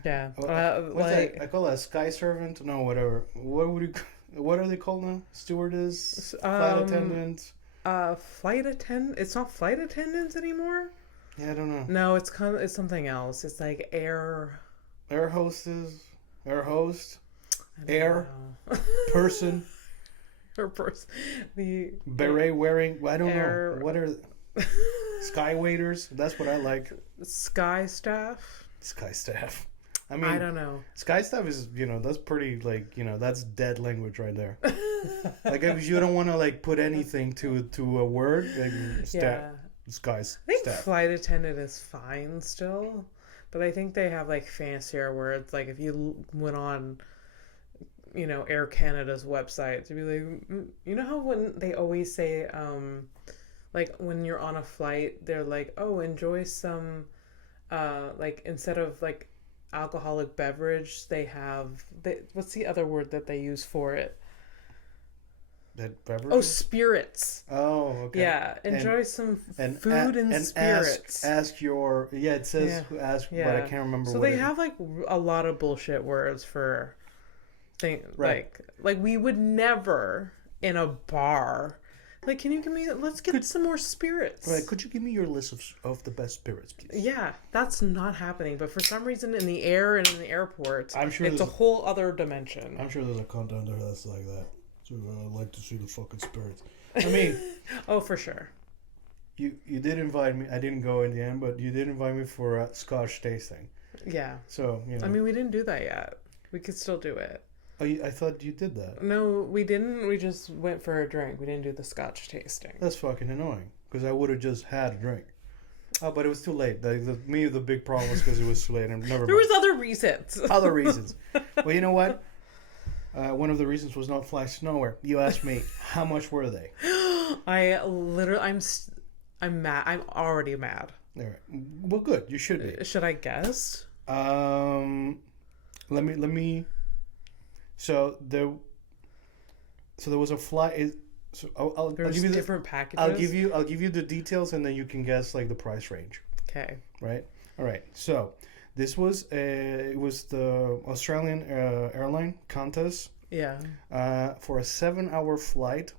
Yeah. What's that? I call it a sky servant. No, whatever. What are they called now? Stewardess, flight attendant. Flight attendant. It's not flight attendants anymore. Yeah, I don't know. No, it's something else. It's like air hostess, air host, air person. Air person. The beret wearing. I don't know. What are sky waiters? That's what I like. Sky staff. Sky staff. I mean, I don't know. Sky staff is, that's pretty, that's dead language right there. Like, if you don't want to, put anything to a word, staff. Sky's I think staff. Flight attendant is fine still, but I think they have fancier words. Like if you went on, Air Canada's website to be like, how when they always say, when you're on a flight, they're like, oh, enjoy some, instead of alcoholic beverage, they have what's the other word that they use for it? That beverage? Oh, spirits. Oh, okay. Yeah, enjoy some food and spirits. Ask your it says ask, but I can't remember. So they have a lot of bullshit words for things. Right. Like we would never in a bar. Can you give me? Let's get some more spirits. Right? Could you give me your list of the best spirits, please? Yeah, that's not happening. But for some reason, in the air and in the airports, I'm sure it's a whole other dimension. I'm sure there's a content there that's like that. So I'd like to see the fucking spirits. I mean, oh, for sure. You did invite me. I didn't go in the end, but you did invite me for a Scotch tasting. Yeah. So I mean, we didn't do that yet. We could still do it. Oh, I thought you did that. No, we didn't. We just went for a drink. We didn't do the Scotch tasting. That's fucking annoying. Because I would have just had a drink. Oh, but it was too late. The big problem was because it was too late. And never. There was other reasons. Other reasons. Well, you know what? One of the reasons was not flights to nowhere. You asked me, how much were they? I'm mad. I'm already mad. All right. Well, good. You should be. Should I guess? Let me. So there was a flight. So I'll give you different packages. I'll give you the details, and then you can guess the price range. Okay. Right. All right. So. This was it was the Australian airline Qantas. Yeah. For a 7-hour flight,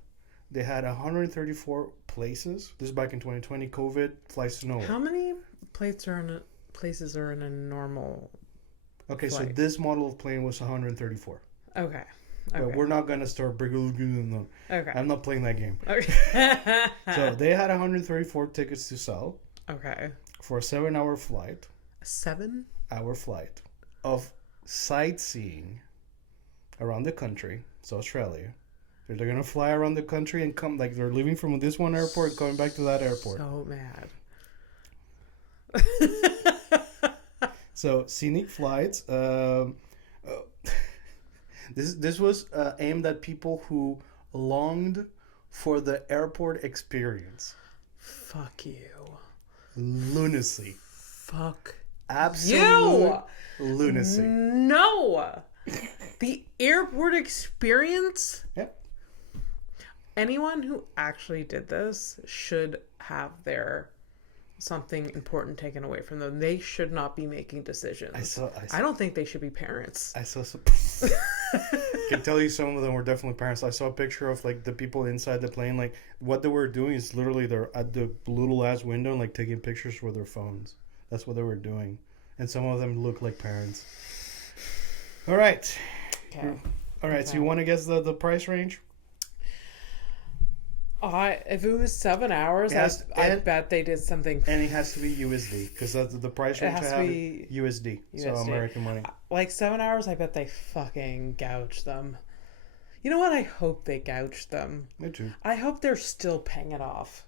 they had 134 places. This is back in 2020. COVID flights to nowhere. How many places are in a normal? Okay, flight? So this model of plane was 134. Okay. But Okay. we're not gonna start. No. Okay. I'm not playing that game. Okay. So they had 134 tickets to sell Okay. for a 7-hour flight. 7? Hour flight of sightseeing around the country. So Australia. They're gonna fly around the country and come, like, they're leaving from this one airport and coming back to that airport. So mad. So scenic flights. This was aimed at people who longed for the airport experience. Fuck you. Lunacy. Fuck Absolute you. lunacy. No. The airport experience? Yep. Anyone who actually did this should have their something important taken away from them. They should not be making decisions. I don't think they should be parents. I saw some. I can tell you some of them were definitely parents. I saw a picture of, like, the people inside the plane. Like, what they were doing is literally they're at the little ass window and, like, taking pictures with their phones. That's what they were doing, and some of them look like parents. All right. Okay. All right. So you want to guess the price range? If it was 7 hours, I bet they did something. And it has to be USD because that's the price range. It has to be USD, so American money. Like 7 hours, I bet they fucking gouged them. You know what? I hope they gouged them. Me too. I hope they're still paying it off.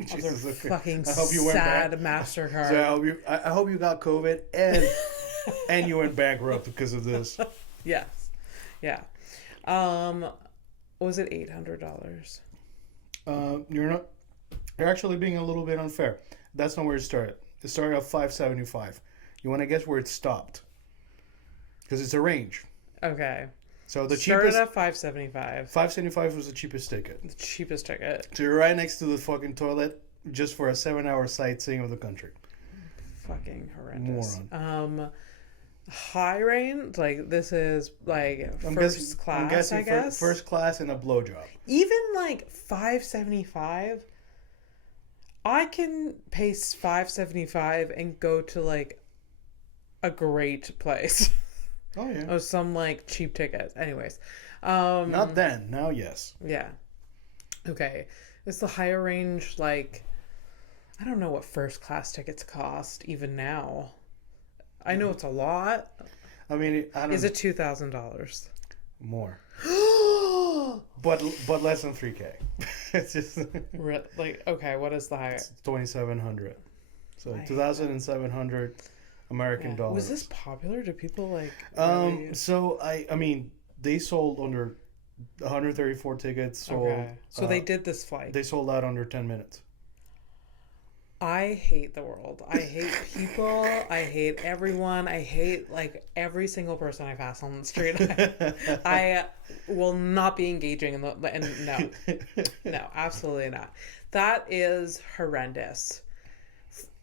Of their fucking I hope you went sad back. MasterCard. So I hope you got COVID and you went bankrupt because of this. Yes. Yeah. Was it $800? You're actually being a little bit unfair. That's not where it started. It started at $575. You want to guess where it stopped? Because it's a range. Okay. So the started cheapest at $575. $575 was the cheapest ticket. The cheapest ticket. So you're right next to the fucking toilet, just for a 7-hour sightseeing of the country. Fucking horrendous. Moron. High range, like this is like first class. I'm guessing I guess first class and a blowjob. Even like $575, I can pay $575 and go to like a great place. Oh yeah. Or some like cheap tickets. Anyways, not then. Now yes. Yeah. Okay. It's the higher range. Like, I don't know what first class tickets cost even now. I know it's a lot. I mean, Is it $2,000? More. but less than $3,000. It's just like, okay, what is the highest? It's 2,700. So 2,700 American dollars. Was this popular? Do people like? Really... So I mean, they sold under 134 tickets. Sold. Okay. So they did this flight. They sold out under 10 minutes. I hate the world. I hate people. I hate everyone. I hate like every single person I pass on the street. I will not be engaging in the. And no, absolutely not. That is horrendous.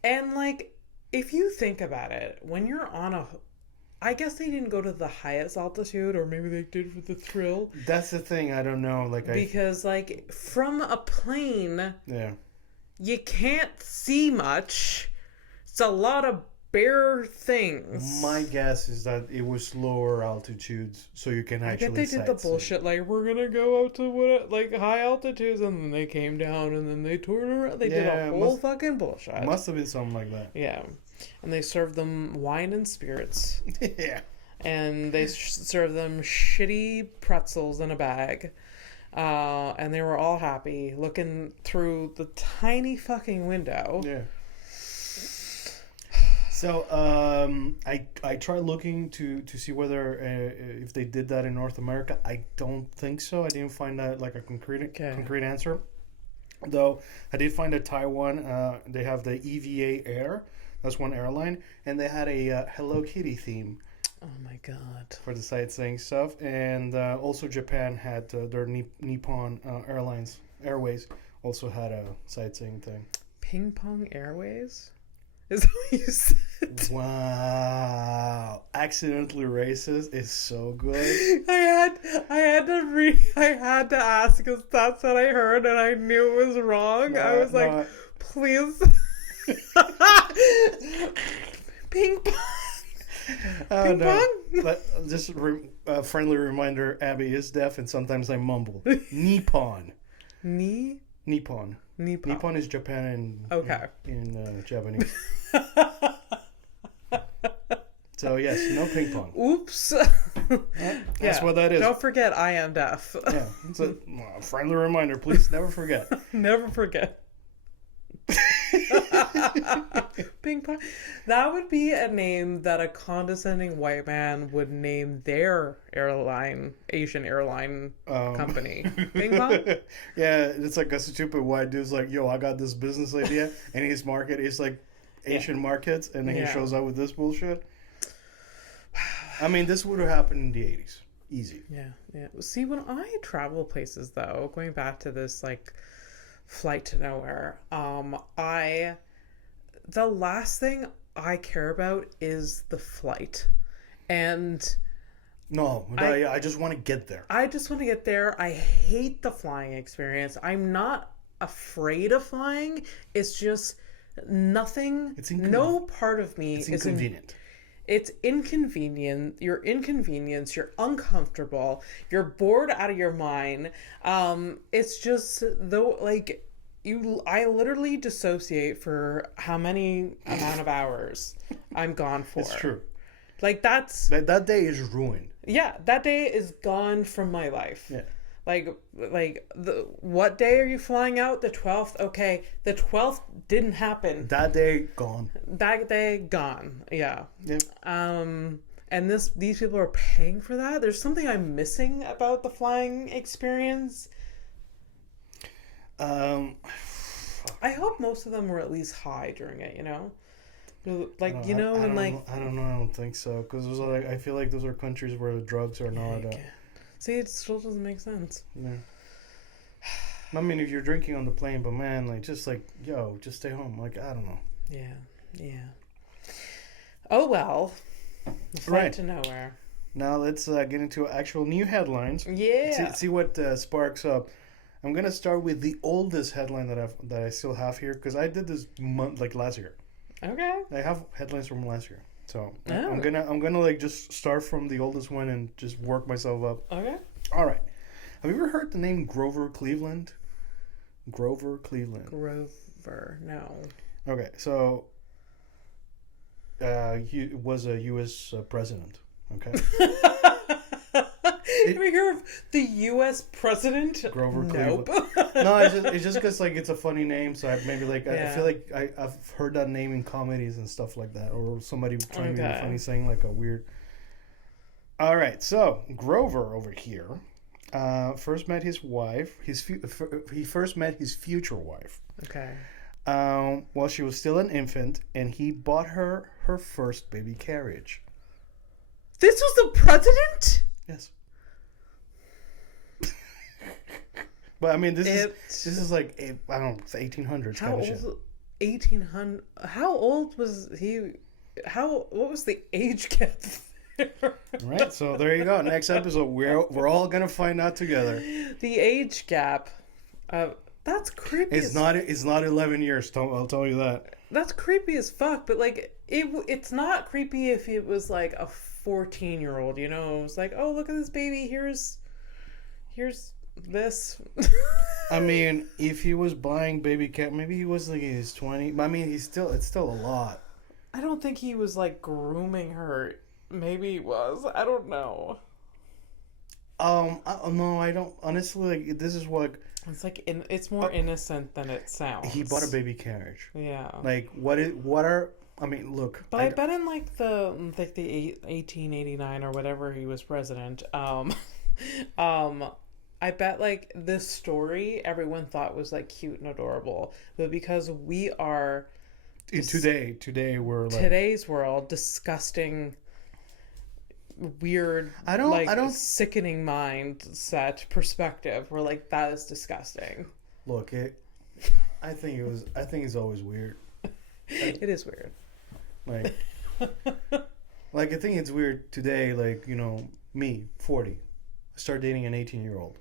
And like, if you think about it, when you're on a, I guess they didn't go to the highest altitude, or maybe they did for the thrill. That's the thing. I don't know. Because like from a plane. Yeah. You can't see much. It's a lot of bare things. My guess is that it was lower altitudes, so you can actually. I bet they did the bullshit like we're gonna go out to like high altitudes, and then they came down, and then they toured around. They did a whole fucking bullshit. Must have been something like that. Yeah, and they served them wine and spirits. Yeah, and they served them shitty pretzels in a bag. And they were all happy looking through the tiny fucking window. Yeah. So I tried looking to see whether if they did that in North America. I don't think so. I didn't find that like a concrete answer. Though I did find that Taiwan they have the EVA Air. That's one airline, and they had a Hello Kitty theme. Oh my god! For the sightseeing stuff, and also Japan had their Nippon Airways also had a sightseeing thing. Ping Pong Airways, is that what you said? Wow, accidentally racist is so good. I had to ask because that's what I heard, and I knew it was wrong. I was like, please, Ping Pong. Ping no. pong? But just a friendly reminder, Abby is deaf and sometimes I mumble. Nippon. Nippon. Nippon. Nippon is Japan in Japanese. So yes, no ping pong. Oops. That's what that is. Don't forget, I am deaf. Yeah, it's a friendly reminder. Please never forget. Never forget. Ping pong. That would be a name that a condescending white man would name their Asian airline company. Ping pong? Yeah, it's like a stupid white dude's like, yo, I got this business idea, and his market is like Asian markets, and then he shows up with this bullshit. I mean, this would have happened in the 80s. Easy. Yeah. See, when I travel places, though, going back to this, like, flight to nowhere, the last thing I care about is the flight. And... No, I just want to get there. I just want to get there. I hate the flying experience. I'm not afraid of flying. It's just nothing... No part of me is... It's inconvenient. It's inconvenient. You're inconvenienced. You're uncomfortable. You're bored out of your mind. It's just though, like I literally dissociate for how many amount of hours I'm gone for. It's true. Like that day is ruined. Yeah, that day is gone from my life. Yeah. What day are you flying out? The 12th? Okay, the 12th didn't happen. That day gone. That day gone. Yeah. Yep. And these people are paying for that. There's something I'm missing about the flying experience. I hope most of them were at least high during it. You know, I don't think so, because I feel like those are countries where the drugs are not. See, it still doesn't make sense. Yeah. I mean, if you're drinking on the plane, but man, like, just stay home. Like, I don't know. Yeah. Oh, well. The flight to nowhere. Now let's get into actual new headlines. Yeah. See what sparks up. I'm going to start with the oldest headline that I still have here, because I did this last year. Okay. I have headlines from last year. So I'm gonna like just start from the oldest one and just work myself up. Okay. All right. Have you ever heard the name Grover Cleveland? Grover, no. Okay, so he was a U.S. President. Okay. Have you heard of the U.S. President? Grover Nope. Cleveland. No, it's just because like it's a funny name, so I feel like I've heard that name in comedies and stuff like that, or somebody trying to be funny saying like a weird. All right, so Grover over here first met his wife. He first met his future wife. Okay. While she was still an infant, and he bought her first baby carriage. This was the president? Yes. But I mean, this is like I don't know, 1800s kind of shit. 1800. How old was he? What was the age gap there? Right. So there you go. Next episode, we're all gonna find out together. The age gap. That's creepy. It's not 11 years. I'll tell you that. That's creepy as fuck. But like, it's not creepy if it was like a 14-year-old. You know, it was like, oh, look at this baby. Here's this. I mean, if he was buying baby cat, maybe he was like in his 20s. But I mean, it's still a lot. I don't think he was like grooming her. Maybe he was. I don't know. No, I don't. Honestly, like, this is what. It's like it's more innocent than it sounds. He bought a baby carriage. Yeah. Like what are? I mean, look. But I bet in like the 1889 or whatever he was president. I bet like this story everyone thought was like cute and adorable, but because we are in today we're like today's world disgusting, weird, I don't sickening mindset perspective. We're like, that is disgusting. Look, I think it's always weird. It is weird. Like, I think it's weird today. Like, you know, me, 40, I start dating an 18-year-old.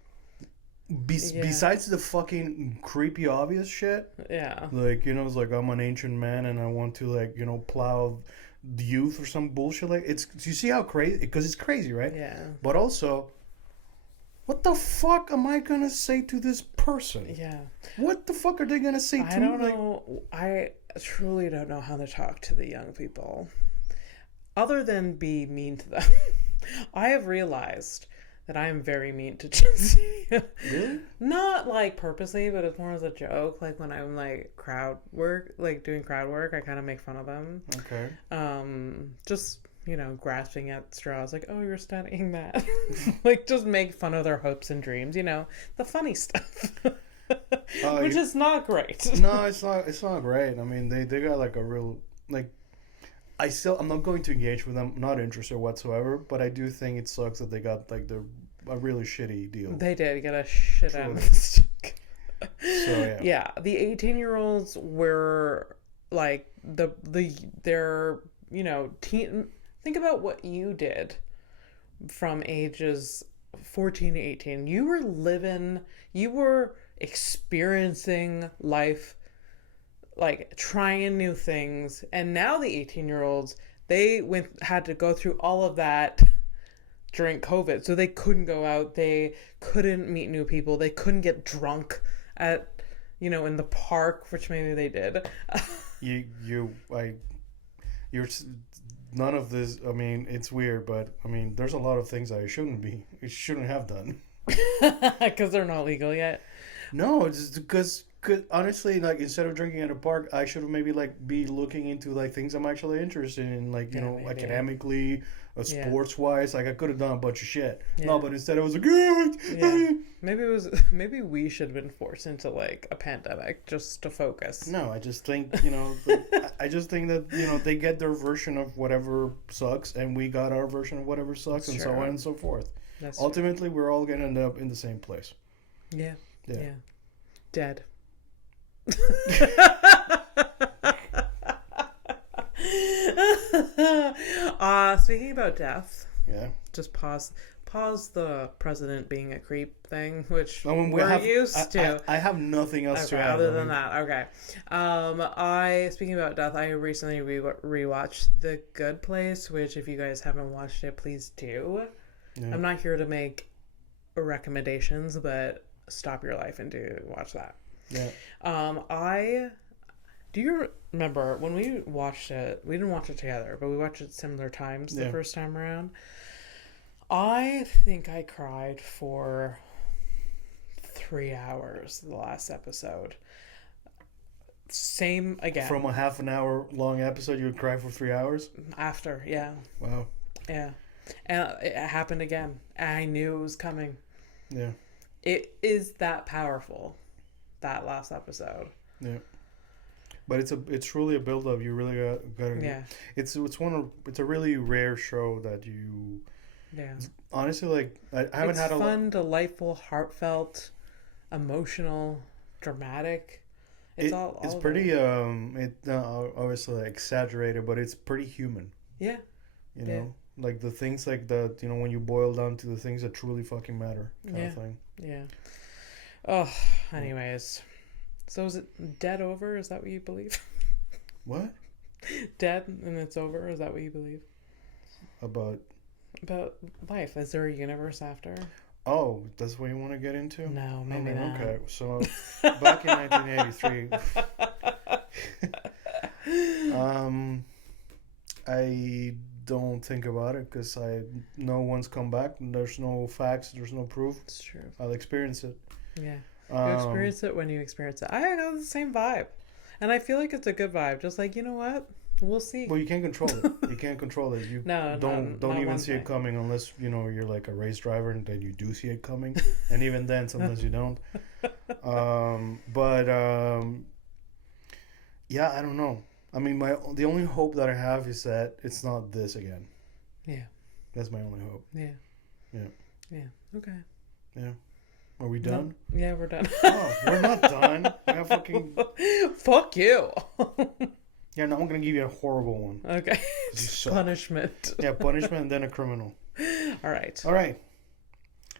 Besides the fucking creepy obvious shit, yeah, like, you know, it's like I'm an ancient man and I want to, like, you know, plow youth or some bullshit like it's. You see how crazy? Because it's crazy, right? Yeah. But also, what the fuck am I gonna say to this person? Yeah. What the fuck are they gonna say to me? I don't know. I truly don't know how to talk to the young people, other than be mean to them. I have realized that I am very mean to Gen Z. Really? Not like purposely, but it's more as a joke. Like when I'm like crowd work, like doing crowd work, I kind of make fun of them. Okay. Just grasping at straws, like, oh, you're studying that. Like, just make fun of their hopes and dreams. The funny stuff. Which is not great. No, it's not. It's not great. I mean, they got like a real like. I'm not going to engage with them. Not interested whatsoever. But I do think it sucks that they got like a really shitty deal. They did get a shit out of the stick. So yeah. Yeah, the 18-year-olds were like they're teen. Think about what you did from ages 14 to 18. You were experiencing life, like trying new things. And now the 18-year-olds, they had to go through all of that during COVID. So they couldn't go out. They couldn't meet new people. They couldn't get drunk at, in the park, which maybe they did. You're none of this. I mean, it's weird, but I mean, there's a lot of things I shouldn't have done. Because they're not legal yet. No, it's just because honestly, like instead of drinking at a park, I should have maybe like be looking into like things I'm actually interested in, like maybe. Academically, sports wise. Like I could have done a bunch of shit. Yeah. No, but instead I was like, yeah. Maybe we should have been forced into like a pandemic just to focus. No, I just think I just think that they get their version of whatever sucks, and we got our version of whatever sucks, and so on and so forth. Ultimately, we're all gonna end up in the same place. Yeah. Yeah. Dead. Speaking about death. Yeah. Just pause the president being a creep thing, which we're used to. I have nothing else to add. Other than that, okay. Speaking about death, I recently rewatched The Good Place, which if you guys haven't watched it, please do. Yeah. I'm not here to make recommendations, but stop your life and watch that. Yeah. Do you remember when we watched it? We didn't watch it together, but we watched it similar times the first time around. I think I cried for 3 hours the last episode. Same again. From a half an hour long episode, you would cry for 3 hours? After, yeah. Wow. Yeah. And it happened again. I knew it was coming. Yeah. It is that powerful, that last episode. Yeah. But it's truly a build up. You really got. Yeah. It's a really rare show that you. Yeah. Honestly, like I haven't had a fun, delightful, heartfelt, emotional, dramatic. It's pretty obviously exaggerated, but it's pretty human. Yeah. You know, like the things like that. When you boil down to the things that truly fucking matter, kind of thing. Yeah. Oh, anyways. So is it dead over? Is that what you believe? What? Dead and it's over? Is that what you believe? About life. Is there a universe after? Oh, that's what you want to get into? No, maybe not. Okay, so back in 1983, I don't think about it because no one's come back. There's no facts. There's no proof. It's true. I'll experience it. Yeah. You experience it when you experience it. I have the same vibe. And I feel like it's a good vibe. Just like, you know what? We'll see. Well, you can't control it. You can't control it. You don't even see it coming unless, you're like a race driver and then you do see it coming. And even then, sometimes you don't. Yeah, I don't know. I mean, the only hope that I have is that it's not this again. Yeah. That's my only hope. Yeah. Yeah. Yeah. Okay. Yeah. Are we done? No. Yeah, we're done. Oh, we're not done. I got fucking... Fuck you. Yeah, no, I'm going to give you a horrible one. Okay. Punishment. Yeah, punishment and then a criminal. All right.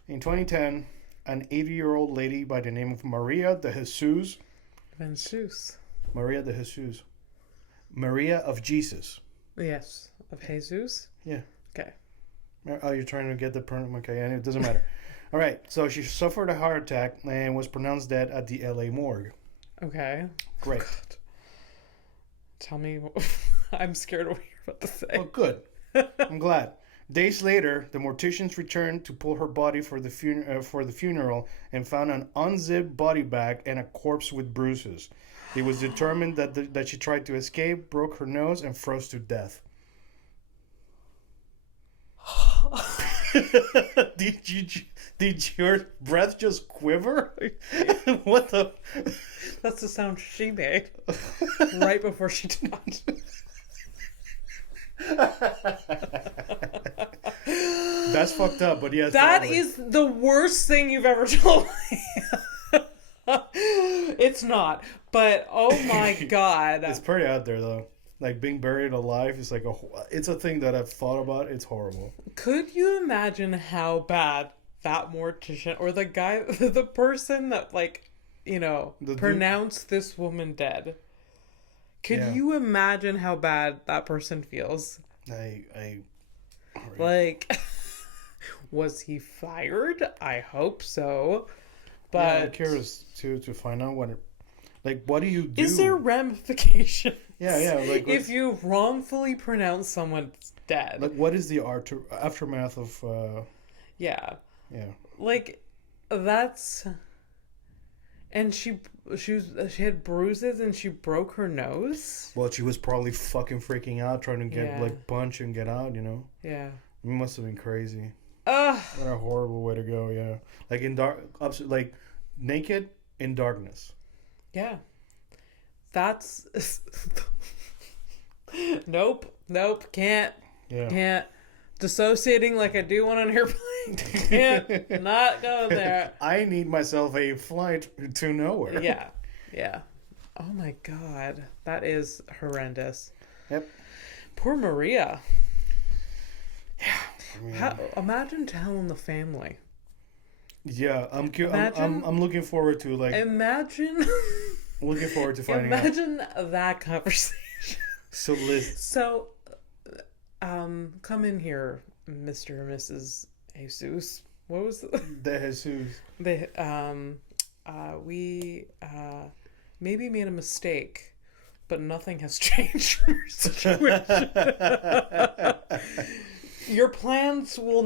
In 2010, an 80-year-old lady by the name of Maria de Jesus. Maria de Jesus. Maria of Jesus. Yes. Of Jesus? Yeah. Okay. Oh, you're trying to get the okay, and it doesn't matter. All right, so she suffered a heart attack and was pronounced dead at the LA morgue. Okay. Great. God. Tell me. I'm scared of what you're about to say. Oh, good. I'm glad. Days later, the morticians returned to pull her body for the funeral and found an unzipped body bag and a corpse with bruises. It was determined that she tried to escape, broke her nose, and froze to death. Did your breath just quiver? What the? That's the sound she made right before she died. That's fucked up, but yes. That is the worst thing you've ever told me. It's not, but oh my god. It's pretty out there though. Like being buried alive is like it's a thing that I've thought about. It's horrible. Could you imagine how bad that mortician or the guy, the person that pronounced this woman dead? Could you imagine how bad that person feels? Was he fired? I hope so. But yeah, I'm curious to find out what do you do? Is there ramification? Yeah. If you wrongfully pronounce someone dead. Like, what is the aftermath of? Yeah. Yeah. Like, that's. And she had bruises and she broke her nose. Well, she was probably fucking freaking out, trying to get punch and get out. You know. Yeah. It must have been crazy. Ugh. What a horrible way to go. Yeah. Like like naked in darkness. Yeah. That's Nope, can't. Yeah. Can't. Dissociating like I do on an airplane. Can't. Not go there. I need myself a flight to nowhere. Yeah. Oh my god. That is horrendous. Yep. Poor Maria. Yeah. Imagine telling the family. Yeah, I'm looking forward to Imagine. Looking forward to finding out. Imagine that conversation. So come in here, Mr. and Mrs. Jesus. What was it? The Jesus. We maybe made a mistake, but nothing has changed from your situation. Your plans will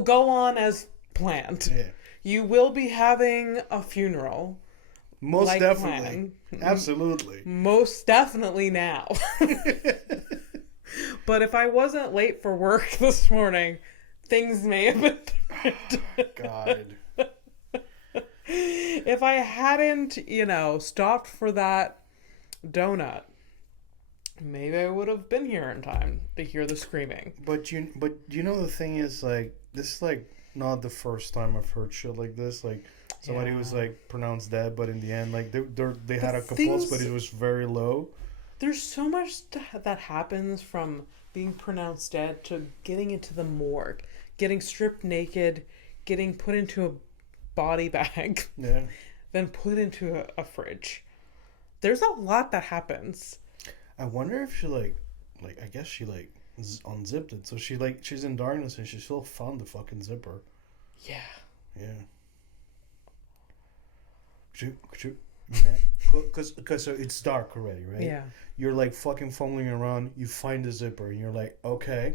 go on as planned. Yeah. You will be having a funeral. Most definitely. Planned. Absolutely. Most definitely now. But if I wasn't late for work this morning, things may have been different. God. If I hadn't, stopped for that donut, maybe I would have been here in time to hear the screaming. But you know the thing is, like, this is like not the first time I've heard shit like this. Like somebody was like pronounced dead, but in the end, like they had a compulse, but it was very low. There's so much that happens from being pronounced dead to getting into the morgue, getting stripped naked, getting put into a body bag, then put into a fridge. There's a lot that happens. I wonder if she I guess she unzipped it, so she's in darkness and she still found the fucking zipper. Yeah. Because so it's dark already, right? Yeah. You're like fucking fumbling around, you find the zipper and you're like, okay.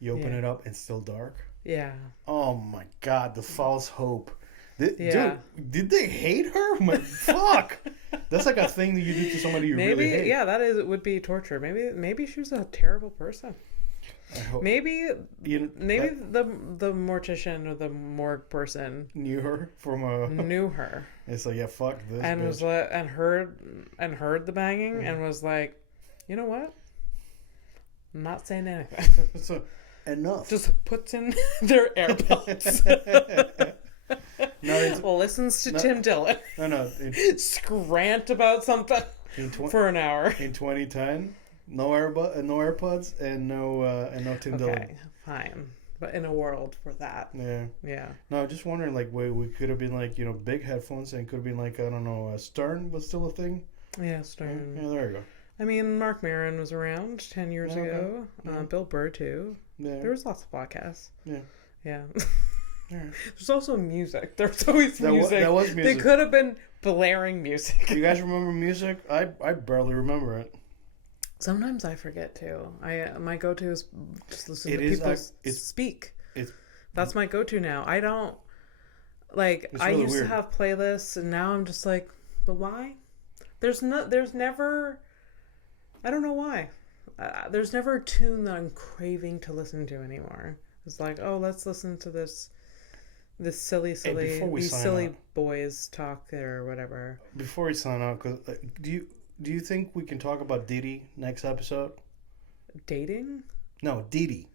You open it up and it's still dark. Yeah. Oh my god, the false hope. Dude, did they hate her? Fuck. That's like a thing that you do to somebody you really hate. Yeah, it would be torture. Maybe she was a terrible person. I hope. Maybe the mortician or the morgue person knew her knew her. It's like, yeah, fuck this. And bitch. was heard the banging and was like, you know what? I'm not saying anything. So enough. Just puts in their AirPods. Listens to Tim Dillon. No. Scrant about something for an hour. In 2010, no AirPods and no Tim Dillon. Okay, fine. But in a world for that. Yeah. No, I'm just wondering, we could have been big headphones and could have been Stern was still a thing. Yeah, Stern. Yeah, there you go. I mean, Mark Maron was around 10 years ago. Yeah. Bill Burr, too. Yeah. There was lots of podcasts. Yeah. Yeah. Yeah. There's also music. There's always music. That was music. They could have been blaring music. You guys remember music? I barely remember it. Sometimes I forget, too. My go-to is just listen to people speak. That's my go-to now. I don't... Like, I used to have playlists, and now I'm just like, but why? There's never... I don't know why. There's never a tune that I'm craving to listen to anymore. It's like, oh, let's listen to this these silly boys talk or whatever. Before we sign off, do you think we can talk about Diddy next episode? Dating? No, Diddy.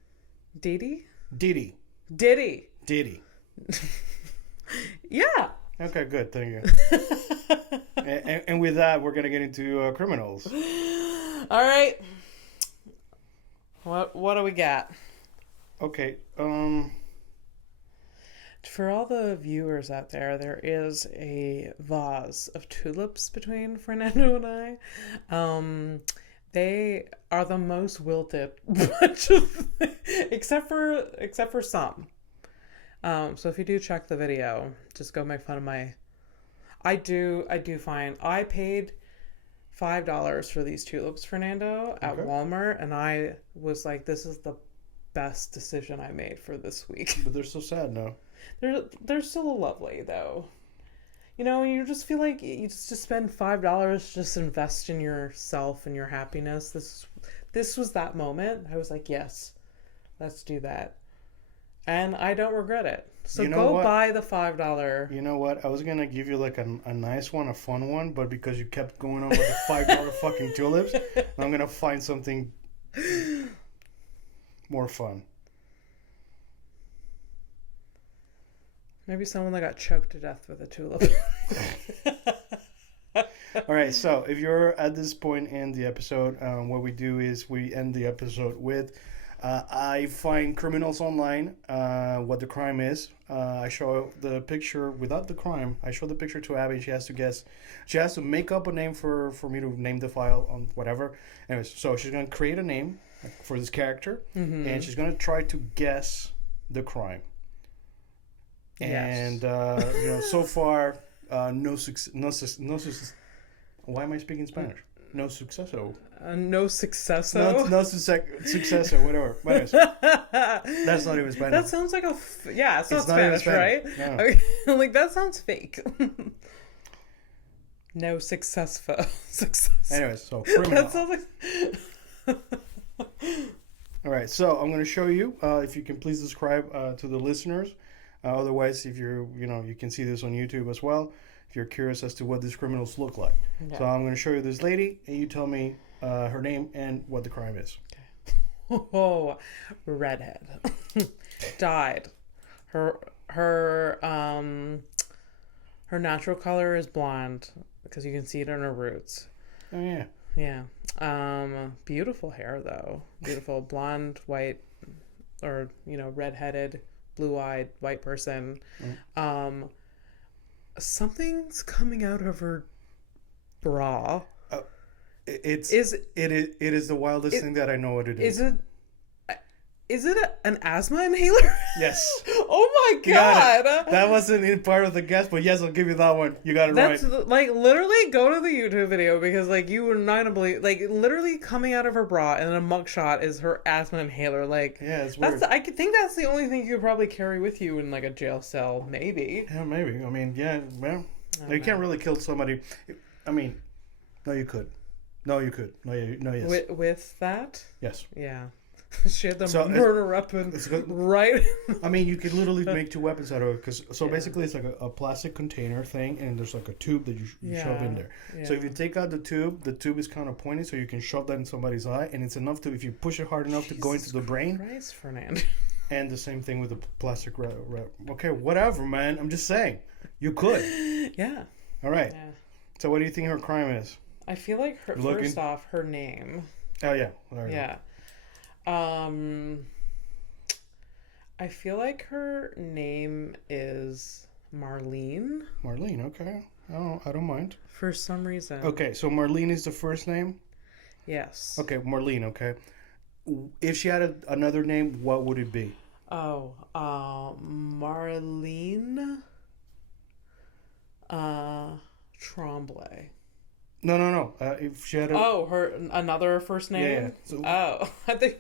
Diddy? Diddy. Diddy. Diddy. Yeah. Okay, good. Thank you. and with that, we're gonna get into criminals. All right. What do we got? Okay. For all the viewers out there is a vase of tulips between Fernando and I. They are the most wilted bunch of, except for some. So if you do check the video, just go make fun of my. I do find I paid $5 for these tulips, Fernando, at Walmart, and I was like, this is the best decision I made for this week. But they're so sad now. They're still lovely though. You know, you just feel like you just spend $5, just invest in yourself and your happiness. This was that moment. I was like, yes, let's do that. And I don't regret it. So buy the $5. You know what? I was going to give you like a nice one, a fun one, but because you kept going on with the $5 fucking tulips, I'm going to find something more fun. Maybe someone that got choked to death with a tulip. All right, so if you're at this point in the episode, what we do is we end the episode with I find criminals online, what the crime is. I show the picture without the crime. I show the picture to Abby. She has to guess. She has to make up a name for me to name the file on whatever. Anyways, so she's going to create a name for this character, and she's going to try to guess the crime. Yes. And so far, no success. Why am I speaking Spanish? No suceso. No sucesso. No suceso. Whatever. That's not even Spanish. That sounds like it's not Spanish, right? No. Okay. Like that sounds fake. No successful. Success. Anyways, so criminal. That sounds like. All right, so I'm going to show you. If you can please describe to the listeners. Otherwise, if you can see this on YouTube as well. If you're curious as to what these criminals look like. Okay. So I'm going to show you this lady, and you tell me her name and what the crime is. Okay. Oh, redhead. Dyed. Her natural color is blonde because you can see it on her roots. Oh yeah. Yeah. Beautiful hair though. Beautiful blonde, white, or redheaded, blue-eyed white person. Mm. Something's coming out of her bra. It is the wildest thing that I know what it is. Is it an asthma inhaler? Yes. Oh my god. That wasn't in part of the guess, but yes, I'll give you that one. You got it right. That's like literally go to the YouTube video because like you would not believe literally coming out of her bra and then a mugshot is her asthma inhaler. Like yeah, it's weird. I think that's the only thing you could probably carry with you in like a jail cell, maybe. Yeah, maybe. I mean, yeah, well, you can't really kill somebody. I mean, no, you could. No, you could. No, yes. With that? Yes. Yeah. She had the murder weapon right. I mean, you could literally make two weapons out of it. Basically, it's like a plastic container thing, and there's like a tube that you shove in there. Yeah. So if you take out the tube is kind of pointy, so you can shove that in somebody's eye, and it's enough to, if you push it hard enough, to go into the brain. Christ, Fernando. And the same thing with the plastic wrap. Okay, whatever, man. I'm just saying. You could. Yeah. All right. Yeah. So what do you think her crime is? I feel like first off, her name. Oh, yeah. Yeah. I feel like her name is Marlene. Marlene, okay. I don't mind. For some reason. Okay, so Marlene is the first name? Yes. Okay, Marlene. Okay. If she had another name, what would it be? Oh, Marlene Tremblay. No. If she had a... Oh, her another first name? Yeah. So, Oh, I think...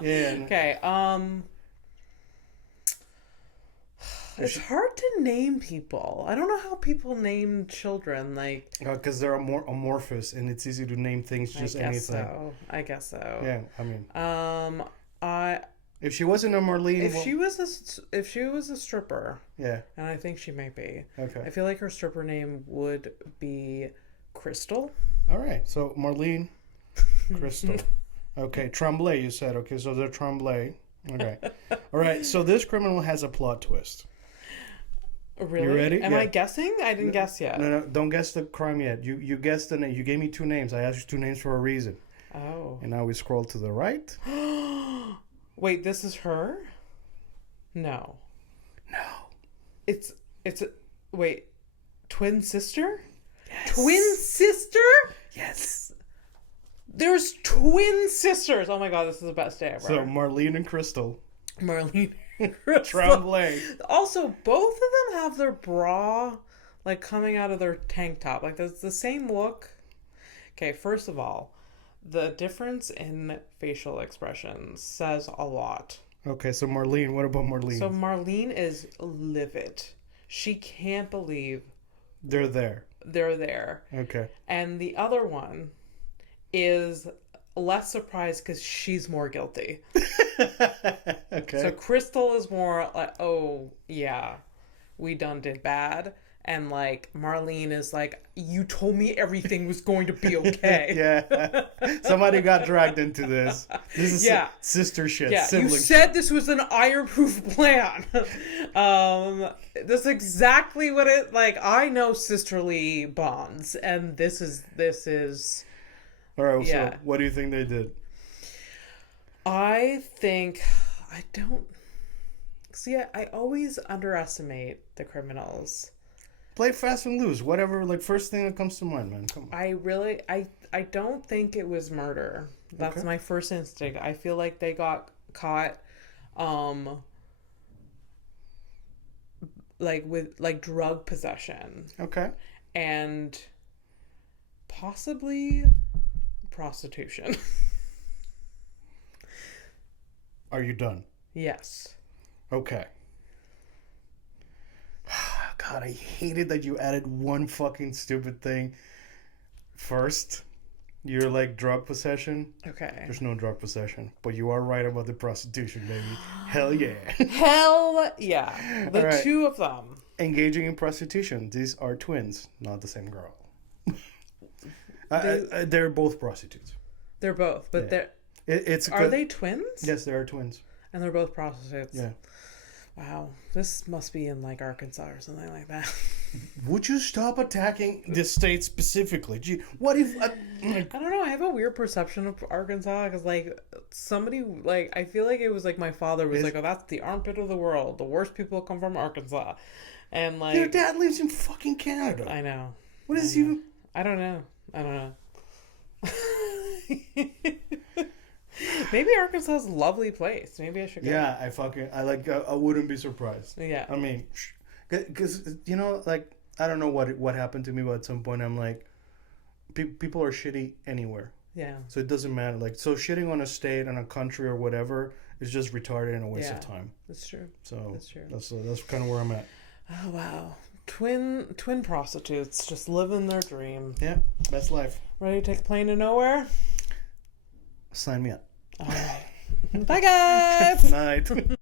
yeah. Okay, it's hard to name people. I don't know how people name children, like... Because they're more amorphous, and it's easy to name things just anything. I guess so. Yeah, I mean... I... If she wasn't a Marlene... If she was a stripper... Yeah. And I think she might be. Okay. I feel like her stripper name would be Crystal. All right, so Marlene, Crystal. Okay, Tremblay, you said. Okay, so they're Tremblay. Okay. All right, so this criminal has a plot twist. Really? You ready? Am I guessing? I didn't guess yet. No, don't guess the crime yet. You guessed the name. You gave me 2 names. I asked you 2 names for a reason. Oh. And now we scroll to the right. Wait, this is her? No. It's wait, twin sister? Yes. Twin sister? Yes. There's twin sisters. Oh my god, this is the best day ever. So Marlene and Crystal. Marlene and Crystal. Tremblay. Also, both of them have their bra like coming out of their tank top. Like that's the same look. Okay, first of all, the difference in facial expressions says a lot. Okay, so Marlene, what about Marlene? So Marlene is livid. She can't believe they're there. They're there. Okay. And the other one is less surprised because she's more guilty. Okay. So Crystal is more like, oh, yeah, we done did bad. And like Marlene is like, you told me everything was going to be okay. Yeah. Somebody got dragged into this. This is sister shit. Yeah, sibling you said this was an iron-proof plan. That's exactly what it like. I know sisterly bonds, and this is. All right. So what do you think they did? I think I don't see. I always underestimate the criminals. Play fast and loose. Whatever, like, first thing that comes to mind, man. Come on. I don't think it was murder. That's my first instinct. I feel like they got caught, like with like drug possession. Okay. And possibly prostitution. Are you done? Yes. Okay. God, I hated that you added one fucking stupid thing. First, you're like drug possession. Okay. There's no drug possession, but you are right about the prostitution, baby. Hell yeah. Hell yeah. The right. 2 of them. Engaging in prostitution. These are twins, not the same girl. They're both prostitutes. They're both, but they're... Are they twins? Yes, they are twins. And they're both prostitutes. Yeah. Wow, this must be in like Arkansas or something like that. Would you stop attacking the state specifically? Gee, what if... I don't know, I have a weird perception of Arkansas because like somebody, like I feel like it was like my father was like, oh, that's the armpit of the world. The worst people come from Arkansas. And like... Your dad lives in fucking Canada. I know. What is you... I don't know. Maybe Arkansas is a lovely place. Maybe I should go. Yeah, I wouldn't be surprised. Yeah. I mean, because, you know, like, I don't know what happened to me, but at some point I'm like, people are shitty anywhere. Yeah. So it doesn't matter. Like, so shitting on a state, on a country or whatever is just retarded and a waste of time. That's true. So that's true. That's kind of where I'm at. Oh, wow. Twin prostitutes just living their dream. Yeah, best life. Ready to take a plane to nowhere? Sign me up. All right. Bye, guys. Night.